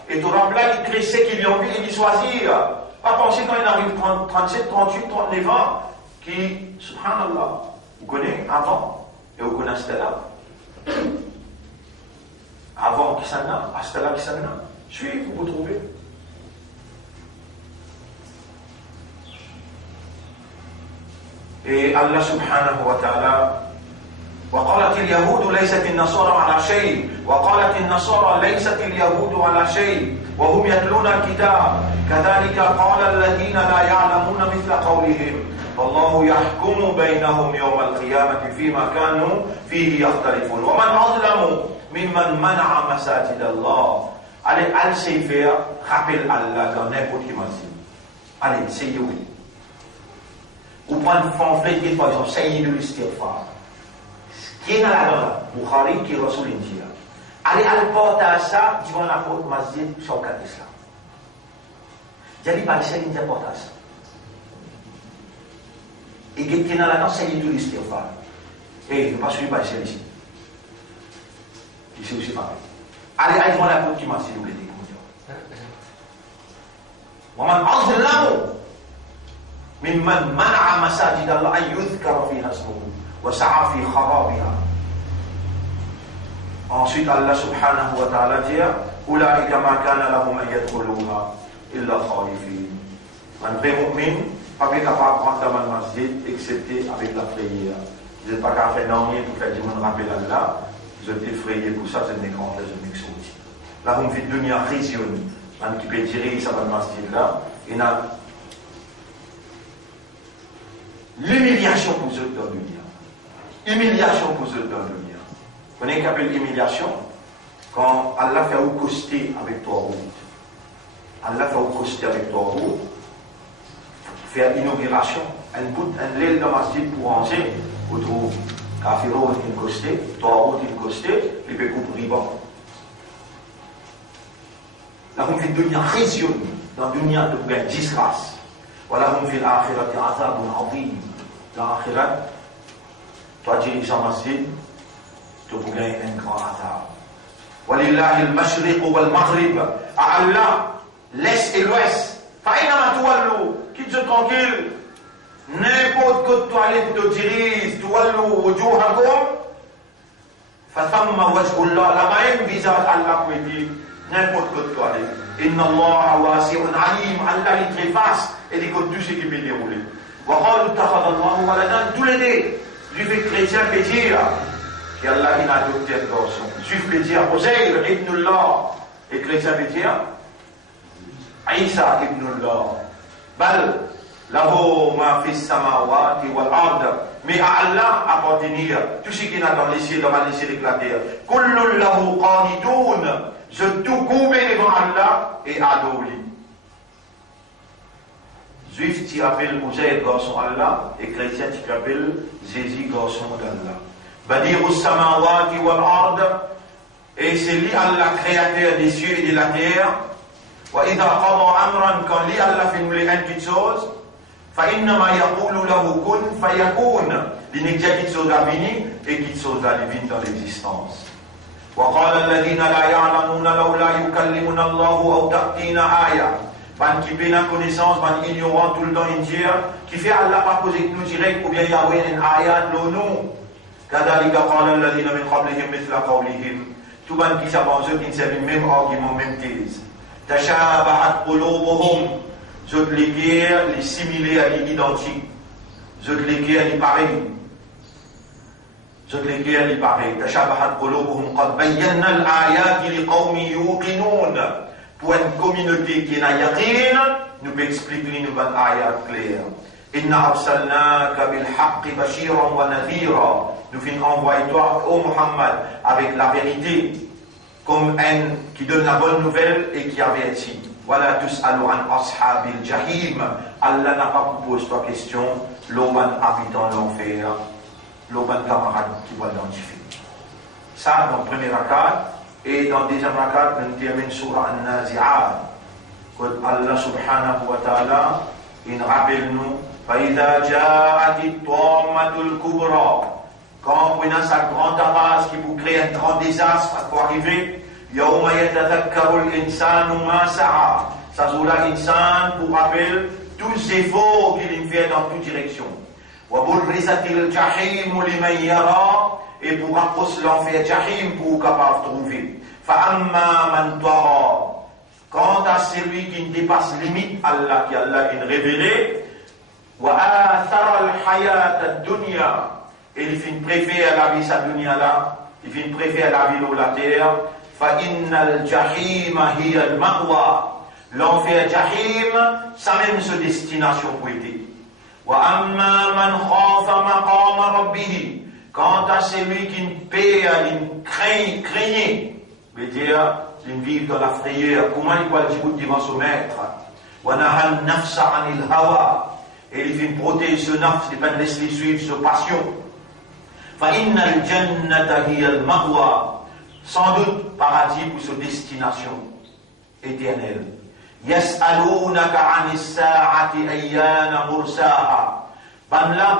Et tu là qui crée ce qu'il a envie et qui choisit. Pas penser quand il arrive 37, 38, 39 ans, qui, subhanallah, vous connaissez avant et vous connaissez là. Avant qui s'en a, hasta là qui s'en a. Suivez, vous vous trouvez. Et Allah subhanahu wa ta'ala وقالت اليهود ليست النصارى على شيء وقالت النصارى ليست اليهود على شيء وهم يتلون الكتاب كذلك قال الذين لا يعلمون مثل قولهم والله يحكم بينهم يوم القيامة فيما كانوا فيه يختلفون ومن أظلم ممن منع مساجد الله. Allez, allez, faire rappel Allah dans n'importe quel masjid. Allez, essayez oui. Ou prendre pamphlet qui par exemple Sayyid al-Istighfar. Qui est dans la Bukhari qui est Rasul India. Allez à porter ça devant la porte masjid Shawkat Islam. Jadi par Sayyid India porter ça. Et qui est dans la Sayyid al-Istighfar. Et il ne pas suivre par Sayyid ici. Ici aussi pareil. Allez devant la porte qui masjid vous l'avez dit. ومن أظلم ممن منع مساجد الله أن يذكر فيها اسمه وسعى في خرابها. Ensuite Allah subhanahu wa ta'ala dit أولئك ما كان لهم أن يدخلوها إلا خائفين. Un vrai mu'min pas capable de rentrer dans le masjid excepté avec la prière. Vous n'êtes pas capable de faire rien pour faire du monde rappeler Allah. Vous êtes effrayés pour ça, c'est une grande exaucée. Là, on fait dunya khizyun. Man qui peut dire ça va le masjid là, il y a l'humiliation pour eux dans le dunya. Humiliation pour eux dans le dunya. Vous connaissez qu'appelle l'humiliation? Quand Allah fait vous coster avec toi, Allah fait vous coster avec toi, faire inauguration, un l'aile dans le masjid pour ranger, vous trouvez Kafiro est costé, toi est costé, les pécou pour riban. Là, on fait dunya khizyun, dans dunya de une disgrâce. Voilà, on fait l'akhirat azab azim. L'akhirat, toi dirigeant masjid, tu peux gagner un grand azab. Walillahi al-mashriq wal-maghrib. À Allah, l'est et l'ouest. Fa'inama tuwallu, quitte tranquille. N'importe quelle toilette te dirige, tuwallu wujuhakum. Fathamma wajhullah, la même visage Allah peut dire. N'importe quelle toilette. Inna Allah wasi'un alim, Allah est très vaste et il écoute tout ce qui peut dérouler. Wa qalu takhadha Allahu waladan, tous les deux, juif chrétien peut dire qu'Allah il a adopté un garçon. Juif peut dire Uzair ibn Allah, Les chrétiens veulent dire Isa ibn Allah. Bal, lahu ma fis samawati wal ard. Mais à Allah appartenir tout ce qui est dans les cieux, dans les cieux de la terre. Kullun lahu qanidun. Je tout goûter devant Allah et adorer. Juif, tu appelles Uzair garçon Allah, et chrétien, tu appelles Jésus garçon d'Allah. Badiru samawati wal ard, et c'est lui Allah créateur des cieux et de la terre. Wa idha qada amran, quand lui Allah fait nous les quelque chose, fa innama yaqulu lahu kun fayakun. Il n'est qu'à quelque chose à venir et quelque chose à venir dans l'existence. وقال الذين لا يعلمون لولا يكلمنا الله أو تأتينا آية. Ban qui pénal connaissance, ban ignorant tout le temps dire, qui fait Allah pas poser nous direct ou bien Yahweh une ayat l'onu. كذلك قال الذين من قبلهم مثل قولهم. Tout ban qui savent ceux qui ne savent même argument, même thèse. تشابهت قلوبهم. Je te l'écrire, les similés à l'identique. Je te l'écrire, les pareils. Je te l'écrire, les pareils. تشابهت قلوبهم قد بينا الآيات لقوم يوقنون. Pour une communauté qui n'a yaqin, nous peut expliquer une bonne ayat claire. Inna arsalnaka bil haqqi bashiran wa nadhira. Nous finissons envoyer toi, ô Muhammad, avec la vérité, comme un qui donne la bonne nouvelle et qui avertit. Voilà tus'alu an ashabil jahim. Allah n'a pas posé toi question, l'oban habitant l'enfer, l'oban camarade qui va l'identifier. Ça, dans le premier rakat. Et dans le deuxième rakat, nous terminons surah An-Nazi'at. Quand Allah subhanahu wa ta'ala, il rappelle nous, فَإِذَا جَاءَتِ الطَّامَّةُ الْكُبْرَى. Quand on a sa grande avance qui vous crée un grand désastre, ça peut arriver. يَوْمَ يَتَذَكَّرُ الْإِنسَانُ مَا سَعَى. Ça joue là, l'insan, pour rappeler tous les efforts qu'il fait dans toute direction. وَبُرِّزَتِ الْجَحِيمُ لِمَنْ يَرَى. Et pour rapprocher l'enfer Jahim pour capable de trouver. Fa'amma man tara. Quant à celui qui ne dépasse limite Allah, qui Allah est révélé, wa athara al-hayat ad-dunya. Et il fait préférer la vie sa dunya là, il fait préférer la vie de la terre. Fa innal jahima hiya al-ma'wa. L'enfer Jahim, ça même sa destination pour être. Wa amma man khafa maqama rabbih. Quant à celui qui ne paie, il craignait, veut dire, il vit dans la frayeur, comment il va le dire devant son maître? وَنَهَا النَّفْسَ عَنِ الْهَوَى. Et il vient protéger ce nafs, il ne laisse les suivre sa passion. فَإِنَّ الْجَنَّةَ هِيَ الْمَأْوَى. Sans doute, paradis pour sa destination éternelle. يَسْأَلُونَكَ عَنِ السَّاعَةِ أَيَّانَ مُرْسَاهَا. Ben là,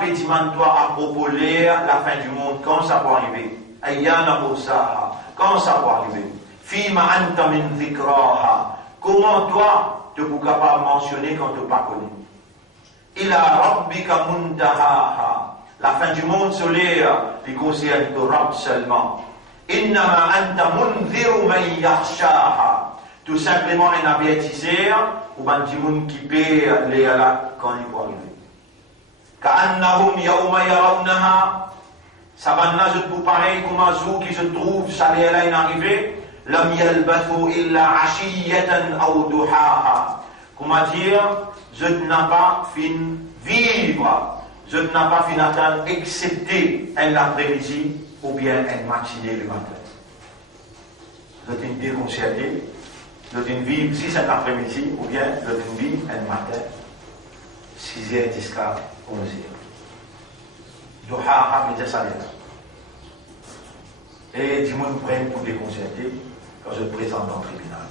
toi à propos de la fin du monde, quand ça peut arriver? Ayyana mursaha, quand ça peut arriver? Fima anta min dhikraha. Comment toi, tu es capable de mentionner quand tu n'es pas connu? Ila rabbika muntahaha. La fin du monde solaire, il concerne le Rabb seulement. Innama anta mundhiru man yakhshaha. Tout simplement un avertisseur, ou ben du monde qui paie les ala quand il peut arriver. كأنهم يوم يرونها. Sabanna, je te pareil comme un jour qui se trouve, ça l'est là, il est arrivé. لم يلبثوا إلا عشية أو ضحاها. Comment dire, je n'ai pas fini vivre, je n'ai pas fini attendre, excepté un après-midi ou bien un matinée le matin. Je t'ai déconcerté, je t'ai vivre si c'est un après-midi ou bien je t'ai vivre un matin, 6h jusqu'à 11h. Duha, mais ça l'est. Et du monde prenne pour déconcerter quand je présente dans le tribunal.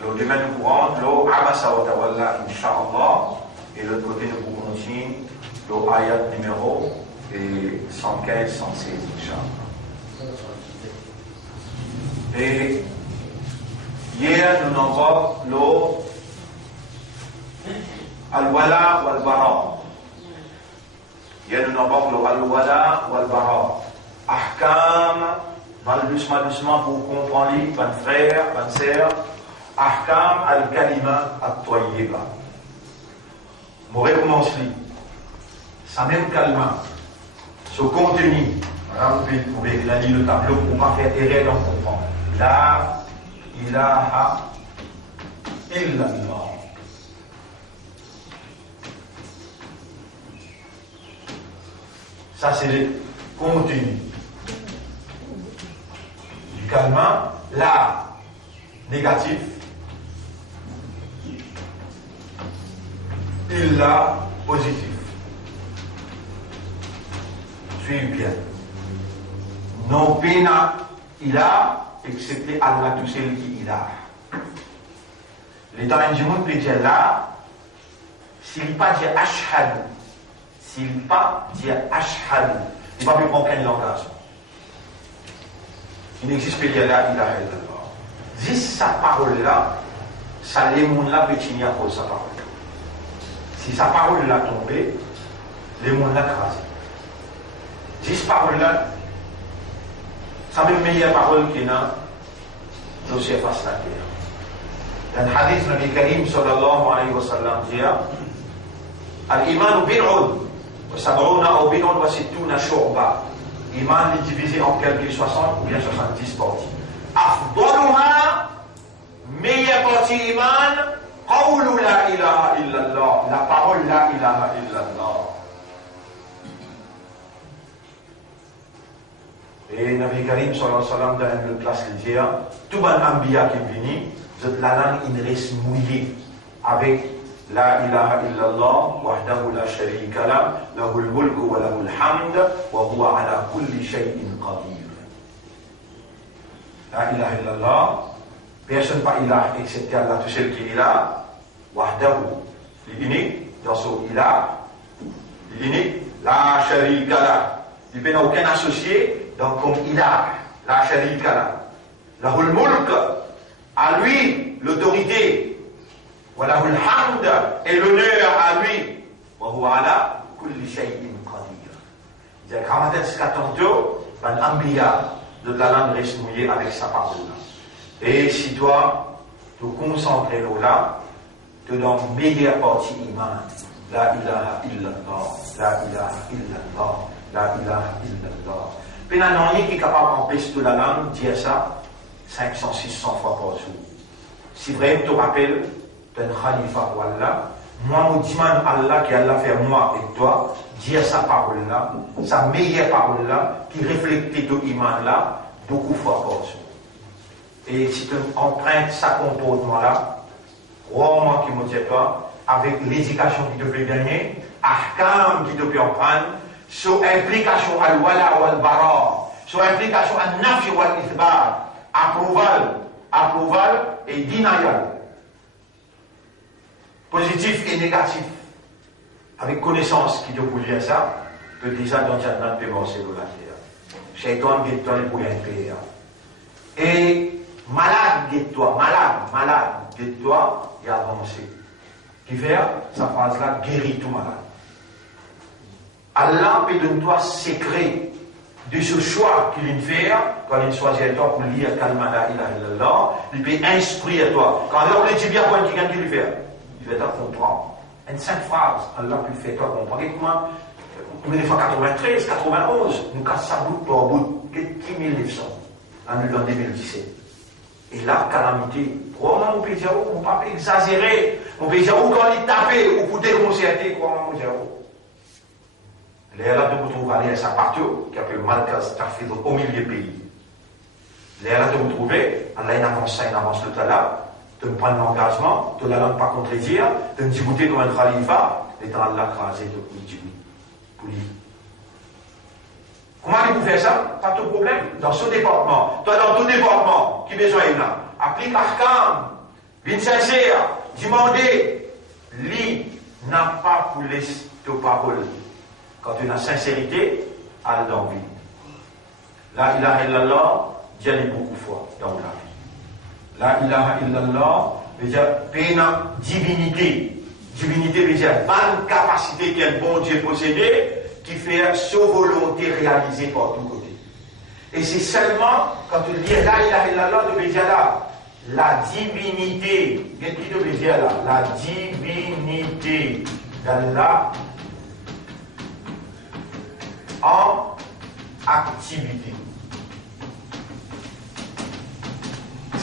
Alors demain nous courons l'eau Abasa wa Tawalla, Inch'Allah, et de l'autre côté nous pourrons continuer l'eau ayat numéro 115, 116, Inch'Allah. Et hier nous avons l'eau Al-Wala wal-Bara. Hier nous avons l'eau Al-Wala wal-Bara. Ahkam, doucement pour comprendre, bonne frère, bonne sœur. Ahkam al-Kalima at-Tayyiba. Je recommence li. Ça même kalima. Ce contenu, voilà, vous pouvez lire le tableau pour ne pas faire erreur dans comprendre. La ilaha illallah. Ça, c'est le contenu du calmant. La négatif. Illa positif. Suivez bien. Non pena ila, excepté Allah tout seul qui ila. L'état du monde peut dire là, s'il pas dit ashhadu, s'il pas dit ashhadu, il ne va plus prendre aucun langage. Il n'existe pas de la ilaha illallah. Juste sa parole là, ça les mondes là peut tenir pour sa parole. Si sa parole là tombée, les mondes là crasé. Juste parole là, ça même meilleure parole qu'il y a dans ce face la terre. Dans le hadith Nabi Karim sallallahu alayhi wa sallam dit Al-Iman bid'un wa sab'una ou bid'un wa sittuna shu'ba. Iman est divisé en quelque 60 ou bien 70 parties. Afdaluha, meilleure partie iman, qawlu la ilaha illallah, la parole la ilaha illallah. Et Nabi Karim sallallahu alayhi wa sallam dans une classe qui dit tout le ambiya qui vient, la langue il reste mouillée avec la ilaha illallah wahdahu la sharika la lahul mulku wa lahul hamd wa huwa ala kulli shay'in qadir. La ilaha illallah, personne pas ilah excepté Allah tout seul qui est là, wahdahu, l'unique, dans son ilah, l'unique, la sharika la, il n'y a aucun associé, donc comme ilah, la sharika la, lahul mulk, à lui l'autorité, walahul hamd, et l'honneur à lui, wa huwa ala kulli shay'in qadir. Il y a 44 ban ambiya de la langue reste mouillée avec sa parole là. Et si toi, te concentrer là, te donnes meilleure partie iman, la ilaha illallah, la ilaha illallah, la ilaha illallah. Puis là, qui est capable d'empêcher de la langue, dire ça 500, 600 fois par jour. Si vraiment tu te rappelles, tu es un khalifa ou Allah, moi, je demande à Allah qui Allah fait moi et toi, dire sa parole là, sa meilleure parole là, qui reflète ton iman là, beaucoup de fois par jour. Et si tu empruntes sa comportement là, crois-moi qui me dit pas, avec l'éducation qui te fait gagner, ahkam qui te peut en prendre, sur implication à l'wala ou al-bara, sur implication à nafi ou al-ithbar, approval et denial. Positif et négatif. Avec connaissance qui te peut dire ça, que déjà dans le jardin de penser de la terre. Shaitan guette toi les bouillons créés. Et malade guette toi, malade guette toi, il a avancé. Qui fait sa phrase là, guérit tout malade. Allah peut donner toi secret de ce choix qu'il vient faire, quand il choisit toi pour lire Kalma la ilaha illallah, il peut instruire toi. Quand Allah dit bien quoi, qui lui faire, il va te comprendre. Une simple phrase, Allah peut faire toi comprendre. Comment, 1993, 91, nous cassons ça bout par bout, 10 900, en 2017. Et là, calamité. Comment on peut dire, on ne peut pas exagérer, on peut dire, quand il tape, ou pour déconcerter, comment on peut dire. Les là de vous trouver à sa partout, qui appelle Malkaz Tafid au milieu du pays. Les là de vous trouver, Allah il avance le talab, de prendre l'engagement, de la langue pas contredire, de me discuter comme un khalifa, et dans Allah crasé de pour lui. Comment vous faites ça? Pas de problème. Dans ce département, toi dans tout département, qui besoin est là, applique l'ahkam, bien sincère, demandez, lui n'a pas pour les paroles. Quand tu as sincérité, à l'envie. La ilaha illallah, j'y allais beaucoup de fois dans la vie. La ilaha illallah, veut dire pena divinité. Divinité veut dire bonne capacité qu'un bon Dieu possédait, qui fait sa volonté réalisée par tous côtés. Et c'est seulement quand tu dis la ilaha illallah, tu veux dire là, la divinité, qu'est-ce que tu veux dire là? La divinité d'Allah en activité.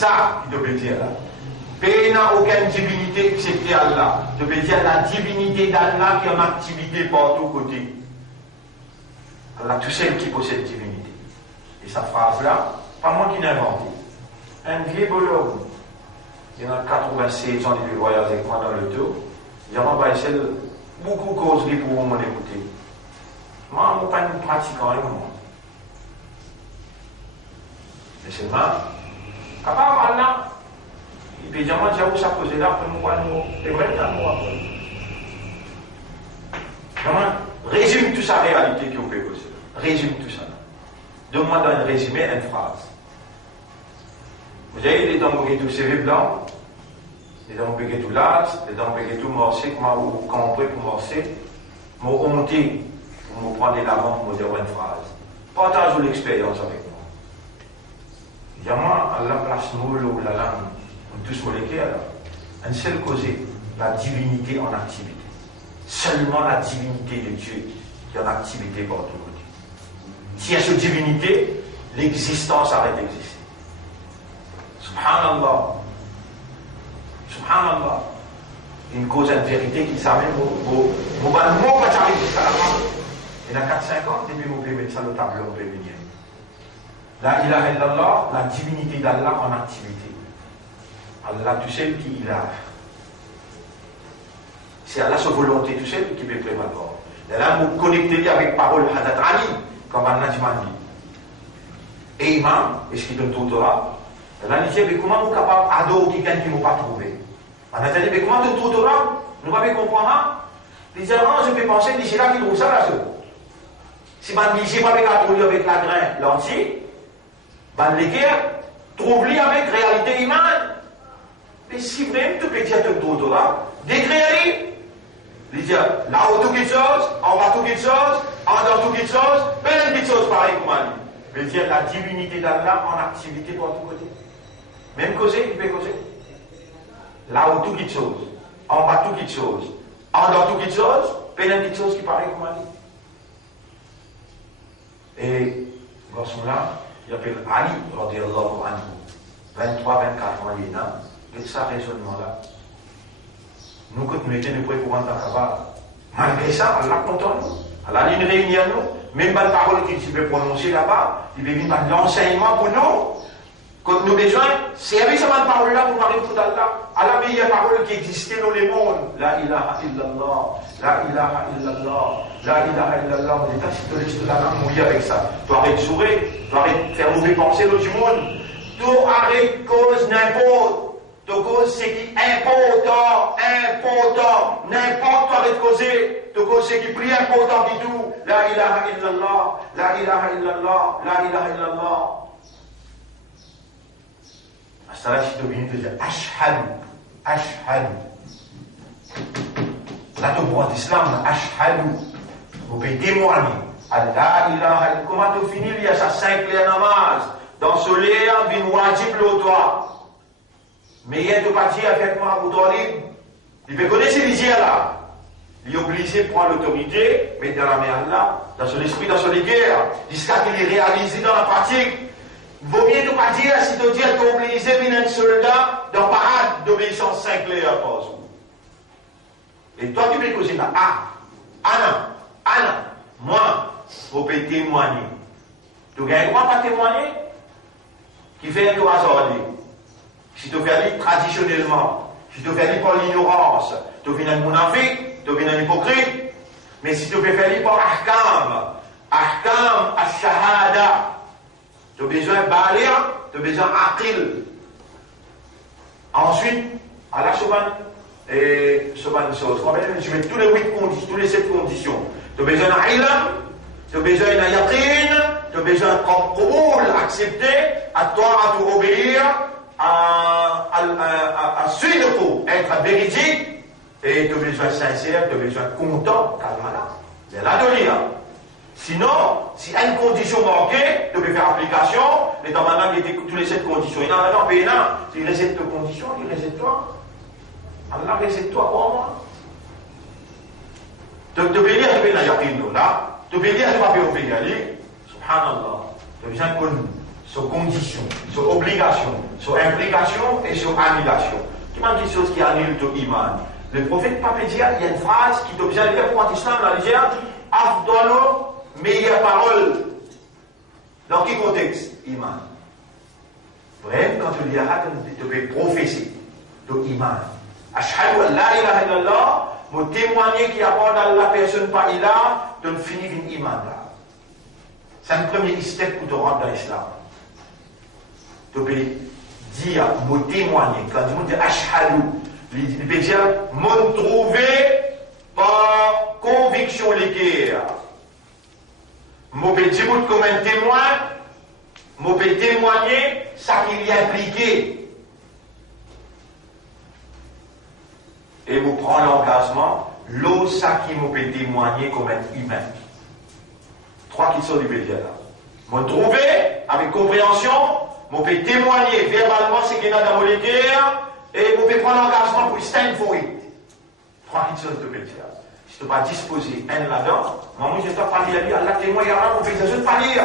ça qui te peut dire là. Il n'y a aucune divinité excepté Allah. Tu peux dire la divinité d'Allah qui est en activité par tous côtés. Allah, tout seul qui possède divinité. Et cette phrase-là, pas moi qui l'ai inventée. Un vieux bonhomme, il y a 96 ans, il voyage avec moi dans le tour. Il y a beaucoup de causeries pour m'écouter. Moi, je ne suis pas un pratiquant avec moi. Mais c'est moi. À part Allah, il peut dire, moi, j'ai ça posé là pour nous voir nous. C'est vrai, c'est moi. Résume toute sa réalité qui vous peut causer. Résume tout ça. Donne-moi dans un résumé une phrase. Vous avez les dents tout serrés blancs, les dents tout larges, les dents tout morcées, comment vous comprenez pour morcer, vous honter, pour me prendre la main pour me dire une phrase. Partagez l'expérience avec moi. Dis-moi, à la place nous, ou la langue, on tous moléqués alors. Un seul causé, la divinité en activité. Seulement la divinité de Dieu qui est en activité par tout côté. S'il y a cette divinité, l'existence arrête d'exister. Subhanallah. Subhanallah. Une cause, une vérité qui s'amène au mot que tu arrives jusqu'à la fin. Il y a 4-5 ans, depuis que je mettre ça le tableau, on peut venir. La ilaha illallah, la divinité d'Allah en activité. Allah, tout seul qui il a. C'est Allah sa volonté, tout seul qui peut prévaloir. Et là, vous connectez avec parole Hadat Ali, comme Allah dit. Et imam, est-ce qu'il donne tout Torah? Là, il dit, mais comment vous êtes capable d'adorer quelqu'un qui ne m'a pas trouvé? On a dit, mais comment tu trouves Torah? Nous ne pouvons pas comprendre. Il dit, non, je peux penser que c'est là qui trouve ça là-dessus. Si je ne dis pas avec la grain l'entier, trouve-lui avec réalité imam. Mais si vraiment tu peux dire que tu Torah, décréer. Il dit, là où tout quelque chose, en bas tout quelque chose, en dehors tout quelque chose, plein de choses pareilles comme Ali. Mais il dit, la divinité d'Allah en activité pour tous côtés. Même causer, il peut causer. Là où tout quelque chose, en bas tout quelque chose, en dehors tout quelque chose, plein de petites choses qui paraissent comme Ali. Et, ce garçon-là, il appelle Ali, radiallahu anhu, 23-24 ans, il est là, et ça raisonnement-là. Nous, quand nous étions prêts pour rentrer à Kaaba, malgré ça, Allah content nous. Allah a une réunion nous, même pas de parole qu'il peut prononcer là-bas, il veut venir de l'enseignement pour nous. Quand nous avons besoin, c'est avec cette parole-là pour parler pour Allah. Allah a une parole qui existait dans le monde. La ilaha illallah, la ilaha illallah, la ilaha illallah. On dit, si tu laisses la langue mouiller avec ça, tu arrêtes de sourire, tu arrêtes de faire mauvais penser dans du monde. Tu arrêtes cause n'importe. Tu causes ce qui est important, n'importe quoi de causer, tu causes ce qui est plus important du tout. La ilaha illallah, la ilaha illallah, la ilaha illallah. À ce là si tu viens te dire, ashhadu, ashhadu. Là, tu vois l'islam, ashhadu. Vous pouvez témoigner. Allah ilaha illallah. Comment tu finis, il y a sa 5 clés namaz. Dans ce lien, bin wajib l'autoire. Mais il ne peut pas dire avec moi, vous dormez. Il peut connaître ces lisières là. Il est obligé de prendre l'autorité, mettre dans la main là, dans son esprit, dans son guerre, jusqu'à qu'il est réalisé dans la pratique. Il vaut mieux ne pas dire, si tu dis que tu es obligé de venir un soldat dans parade d'obéissance 5 clés à pause. Et toi, tu peux causer là. Anna, moi, vous pouvez témoigner. Tu gagnes quoi pas témoigner? Qui fait un tour hasard. Si tu fais aller traditionnellement, si tu fais aller par l'ignorance, tu viens un monafique, tu viens un hypocrite. Mais si tu fais aller par ahkam, ash-shahada, tu as besoin de balir, tu as besoin d'aqil. Ensuite, à la soban chose, je mets tous les 8 conditions, tous les 7 conditions. Tu as besoin d'ilm, tu as besoin d'un yaqin, tu as besoin de qaboul, accepter, à toi à tout obéir. À suivre pour être véridique et tu as besoin sincère, tu as besoin content, calme-là. C'est là de lire. Sinon, si y a une condition manquée, tu peux faire application, mais dans maintenant il y a tous les 7 conditions. Il y en a un pays là, s'il récite tes conditions, il récite toi. Allah récite toi pour moi. Tu peux lire, tu peux lire, là. Tu peux lire, tu peux pas y aller. Subhanallah. Tu as besoin de conditions, de obligations. sur implication et sur annulation. Qui m'a quelque chose qui annule ton iman. Le prophète Pape dit, il y a une phrase qui doit bien lire pour un islam, il dit, Afdalo, meilleure parole. Dans quel contexte? Iman. Vraiment, quand tu lis tu peux prophétiser ton iman. Ashhadu an la ilaha illallah, me témoigner qu'il y a pas dans la personne par ilah, de finir une iman là. C'est un premier step pour te rendre dans l'islam. Tu peux dire, me témoigner. Quand tu dis ashhadu, il peut dire, me trouver par conviction l'équerre. Je peux dire comme un témoin, je peux témoigner ça qui est impliqué. Et je prends l'engagement, l'eau ça qui me peut témoigner comme un humain. Trois qui sont du bélier là. Je peux trouver avec compréhension, je peux témoigner verbalement ce qu'il y a dans mon équerre, et je peux prendre l'engagement pour stand for it. Trois qui sont du bélier là. Si tu ne pas disposer un là-dedans, moi je ne dois pas lire, Allah témoin, il y aura une je ne pas lire.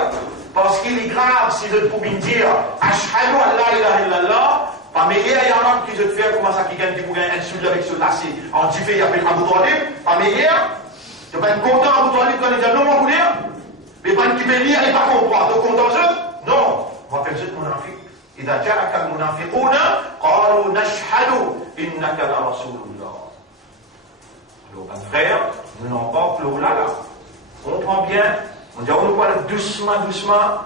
Parce qu'il est grave si je peux dire Ashhadu an la ilaha illallah, pas meilleur, il y en a qui se fait comment ça qui gagne qui vous gagne insulte avec ce lacet. En du fait, il appelle Abu Talib, pas meilleur. Tu vas être content Abu Talib quand il dit non, mon lire. Mais pas qui peut lire et pas comprendre. Donc content je? Non. On appelle ça munafiq. إذا جاءك المنافقون قالوا نشهد إنك لرسول الله. Alors, mon frère, nous n'avons pas que là. On comprend bien. On dit, on nous parle doucement, doucement.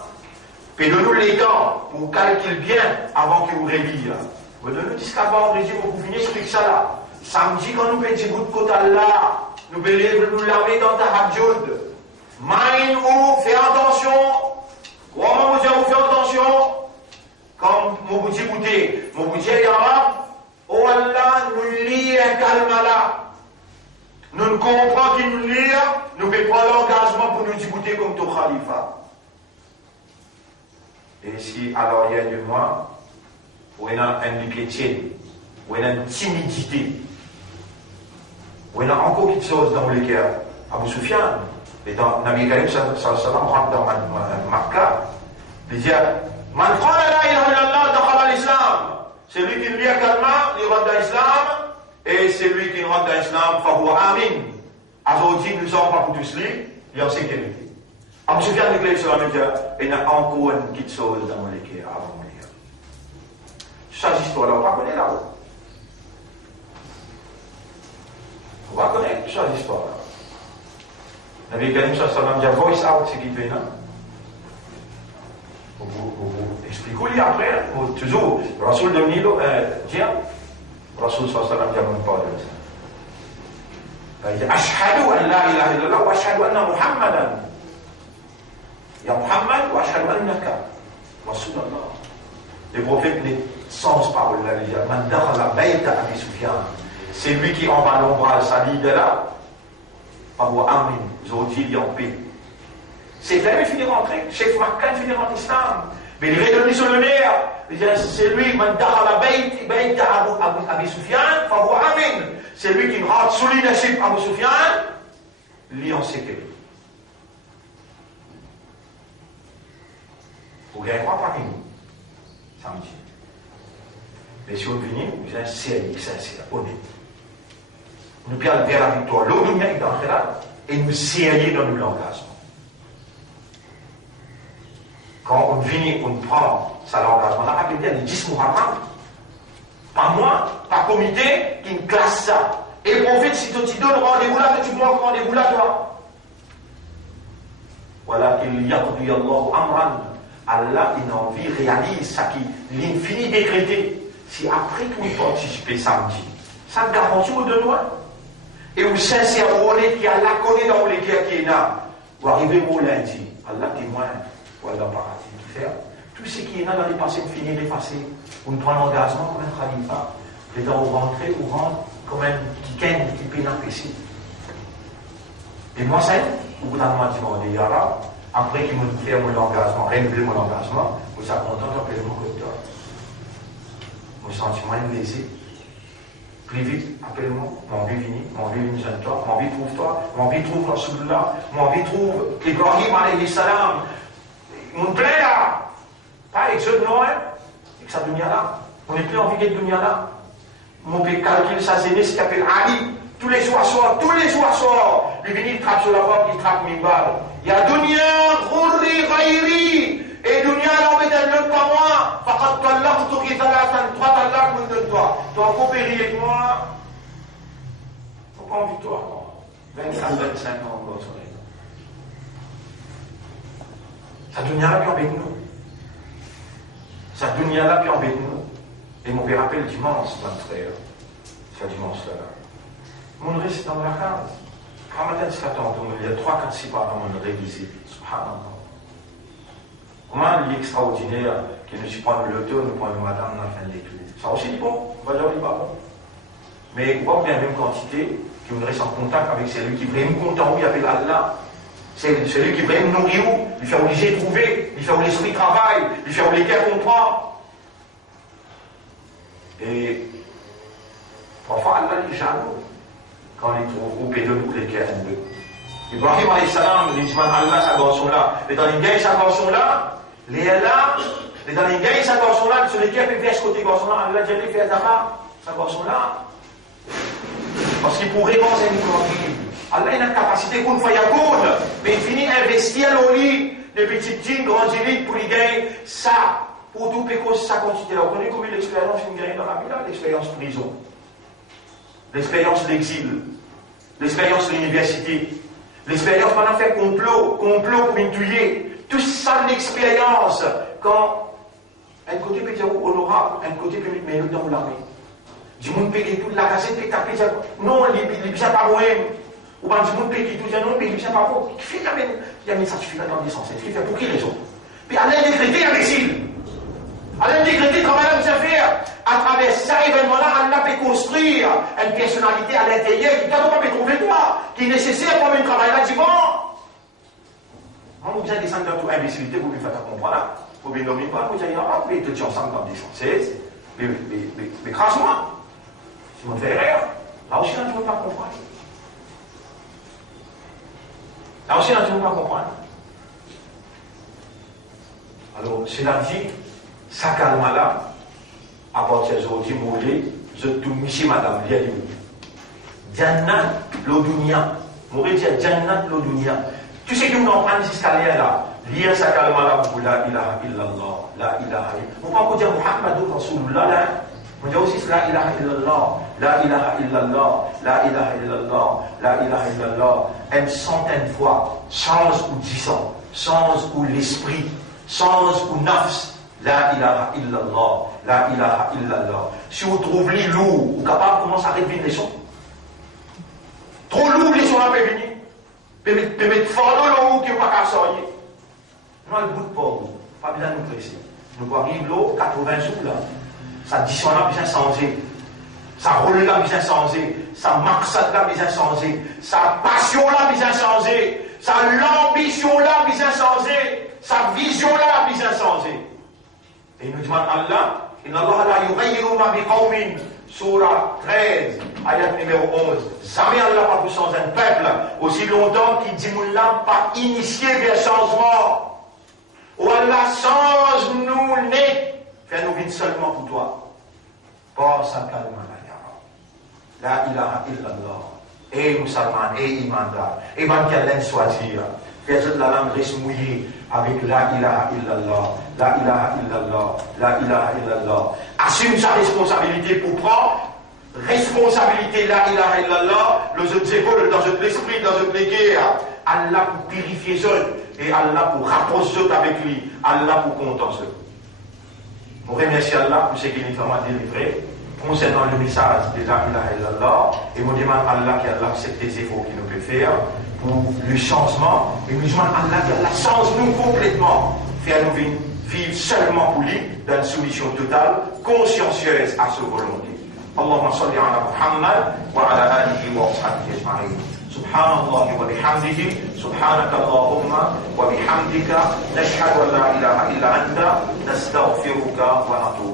Puis donne-nous les temps pour calculer bien avant qu'il vous réveille. Vous donnez jusqu'à avant, régime, vous finissez expliquer ça là. Samedi, quand nous payons beaucoup de quotas là, nous pouvons nous laver dans ta hadjoud. Mind ou, fais attention. Comment vous dire, vous faites attention. Comme mon vous dit, écoutez, mon vous dit, oh Allah, nous lit un calme là. Nous ne comprenons qu'il nous lire, nous pouvons prendre l'engagement pour nous écouter comme ton khalifa. Et si alors il y a de moi, où il y a un chrétien, où il y a une timidité, où il y a encore quelque chose dans le cœur, Abu Sufyan, et dans Nabi Karim sallallahu rentre dans Makkah, il dit, Man qala la ilaha illallah dakhala l'islam. C'est lui qui lit calmement, il rentre dans l'islam. Et celui qui rentre dans l'islam, fahuwa amin. Aujourd'hui, nous ne sommes pas pour tous lire, il y a en sécurité. Abu Sufyan de l'église sur la média, il y a encore une petite chose dans mon équerre avant de lire. Cette histoire-là, on va connaître là-haut. On va connaître cette histoire-là. Nabi Karim sallallahu dit voice out, c'est qui fait là. Vous expliquez-lui après, toujours, Rasoul de Nilo, dire. Rasul sallallahu jangan lupa ça. Il dit Ashhadu an la ilaha illallah wa ashhadu anna Muhammadan. Ya Muhammad wa ashhadu annaka Rasulullah. Les prophètes ne sens pas la religion. Man dakhala bayta Abi Sufyan. C'est lui qui en va l'ombrage sa vie de là. Fahuwa amin. Aujourd'hui, il est en paix. C'est là il finit rentrer. Cheikh Makkah finit rentrer islam. Mais il est revenu sur le nerf. C'est lui, man dakhala bayta Abi Sufyan, fahuwa amin. C'est lui qui rentre sous leadership Abu Sufyan, lui en sécurité. Vous ne gagnez pas parmi nous, samedi. Mais si vous venez, vous êtes sérieux, sincère, honnête. Nous perdons vers la victoire, l'eau nous met dans le là, et nous sérieux dans l'engagement. Quand on vient, on prend ça l'engagement, on a appelé les 10 Muharram. Pas moi, pas comité, qui me classe ça. Et le prophète, si tu donnes rendez-vous là, tu prends rendez-vous là, toi. Voilà qu'il y a Allah amran. Allah, il a envie, réalise ça qui l'infini décrété. Si après tout, il participe samedi, ça garantit au de loin. Et où sincère, honnête, qui Allah connaît dans les guerres qui est là, ou arriver au lundi, Allah témoin. Voilà paradis qui fait. Tout ce qui est là dans les passés, on finit les passés. On prend l'engagement comme un khalifa. Les gens vont rentrer ou rentrent comme un qui gagne, qui peut l'apprécier. Et moi, c'est, au bout d'un moment, je m'en dis, après qu'ils m'ont fait mon engagement, renouveler mon engagement, vous êtes content d'appeler mon docteur. Mon sentiment est lésé. Plus vite, appelle-moi, mon vie vini, mon vie vini jeune toi, mon vie trouve toi, mon vie trouve Rasulullah, mon vie trouve Ibrahim alayhi salam. Mon plaît là, pas Exode Noël, c'est que sa dunya là, on n'est plus en vie de dunya là. Mon père calcule sa zénith, ce qu'il appelle Ali. Tous les soirs, lui vient, il trappe sur la porte, il trappe mes balles. Il y a dunya, ghurri, ghairi. Et dunya, là, on met un autre pas moi. Faqad talaqtuki thalathan, 3 talaq, nous de toi. Toi, coopérer avec moi. Faut pas envie de toi, non. 24, 25 ans, encore sur les gens. Sa dunya là, puis avec nous. Sa dunya là, puis avec nous. Et mon père appelle dimanche, mon frère. Ce dimanche-là. Mon reste dans la case. Ramadan, c'est il y a 3, 4, 6 pas dans mon révisé. Subhanallah. Comment l'extraordinaire qui nous prend le loto, nous prend le matin, on a fin de l'étude. Ça aussi, bon, on va dire, il pas bon. Mais on voit bien la même quantité qui nous reste en contact avec celui qui vraiment content, il appelle Allah. C'est celui qui vraiment nourrit, lui fait obliger de trouver, lui fait l'esprit travaille, lui fait obliger à comprendre. Et parfois, Allah est jaloux quand il trouve coupé de nous les cœurs en deux. Ibrahim alayhi salam, il dit Allah, sa garçon-là. Mais dans les gars, sa garçon-là, les là, mais dans les gars, sa garçon-là, sur les cœurs, il fait ce côté garçon-là, Allah dit fait Adama, sa garçon-là. Parce qu'il pourrait penser une corrige. Allah a une capacité pour nous faire mais il finit investir au lit, les petites jeans, grandes élites pour les gagner ça. Pour tout pécose, ça continue. Vous connaissez combien l'expérience une gagne dans la vie, l'expérience prison, l'expérience d'exil, l'expérience de l'université, l'expérience pendant faire complot pour une tuer. Tout ça, l'expérience. Quand un côté peut dire honorable, un côté peut mettre dans l'armée. Du monde peut dire toute la cassette peut taper. Non, il n'y a pas loin. Ou bien du monde peut dire tout, non, il n'y a pas loin. Il y a un certificat dans le sens. Pour qui les autres? Puis Allah a décrété un exil. Allah a décrété travail à nous faire. À travers ça, événement-là, Allah peut construire une personnalité à l'intérieur qui ne peut pas trouver toi, qui est nécessaire pour un travail là, dis bon. On vous a descendu dans toute imbécilité, vous me faites comprendre. Vous me nommer pas, vous allez en mais tout ensemble dans des françaises. Mais crasse-moi. Si on fait erreur, là aussi, on ne peut pas comprendre. Là aussi, on ne peut pas comprendre. Alors, cela dit, ça calme là, à partir d'aujourd'hui, je dis, monsieur, madame, bien dit. Jannat l'odunia. Mourir dire Jannat l'odunia. Tu sais que nous en prenons jusqu'à là. Lire ça calme là, pour la ilaha illallah. La ilaha illallah. On peut pas dire Muhammadur Rasulullah là. On dit aussi la ilaha illallah. La ilaha illallah. La ilaha illallah. La ilaha illallah. Une centaine de fois. Change ou 10 ans. Change ou l'esprit. Change ou nafs. La ilaha illallah. La ilaha illallah. Si vous trouvez lourd, vous êtes capable de commencer à réduire les sons. Trop lourd, les sons là peuvent venir. Peuvent mettre fort dans l'eau qui ne va pas sortir. Nous, le bout de pauvre, pas besoin de nous presser. Nous arrivons l'eau, 80 sous là. Sa diction là, besoin de changer. Sa rôle là, besoin de changer. Sa maqsad là, besoin de changer. Sa passion là, besoin de changer. Sa ambition là, besoin de changer. Sa vision là, besoin de changer. Et il nous demande Allah, Inna Allah la yughayyiru ma biqawmin, Surah 13, ayat numéro 11. Jamais Allah pas pour changer un peuple, aussi longtemps qu'il dit Moullah pas initié vers changement. Ou Allah change nous net, fais-nous vivre seulement pour toi. Pas sa calme la ilaha illallah. Et musulman, et imandar, et ban qu'Allah choisir. Fais-nous la langue reste mouillée avec la ilaha illallah. La ilaha illallah, la ilaha illallah. Assume sa responsabilité pour prendre responsabilité la ilaha illallah, le autres épaules dans notre esprit, dans notre guerre. Allah pour purifier ceux et Allah pour rapprocher ceux avec lui, Allah pour contenter ceux. Je remercie Allah pour ce qu'il nous a délivré concernant le message de la ilaha illallah et je demande à Allah qu'il accepte les efforts qu'il nous peut faire pour le changement et je demande à Allah qu'il change nous complètement, faire nous vivre seulement pour lui dans une soumission totale, consciencieuse à sa volonté. اللهم صل على محمد وعلى آله وأصحابه أجمعين. سبحان الله وبحمده سبحانك اللهم وبحمدك نشهد أن لا إله إلا أنت نستغفرك ونتوب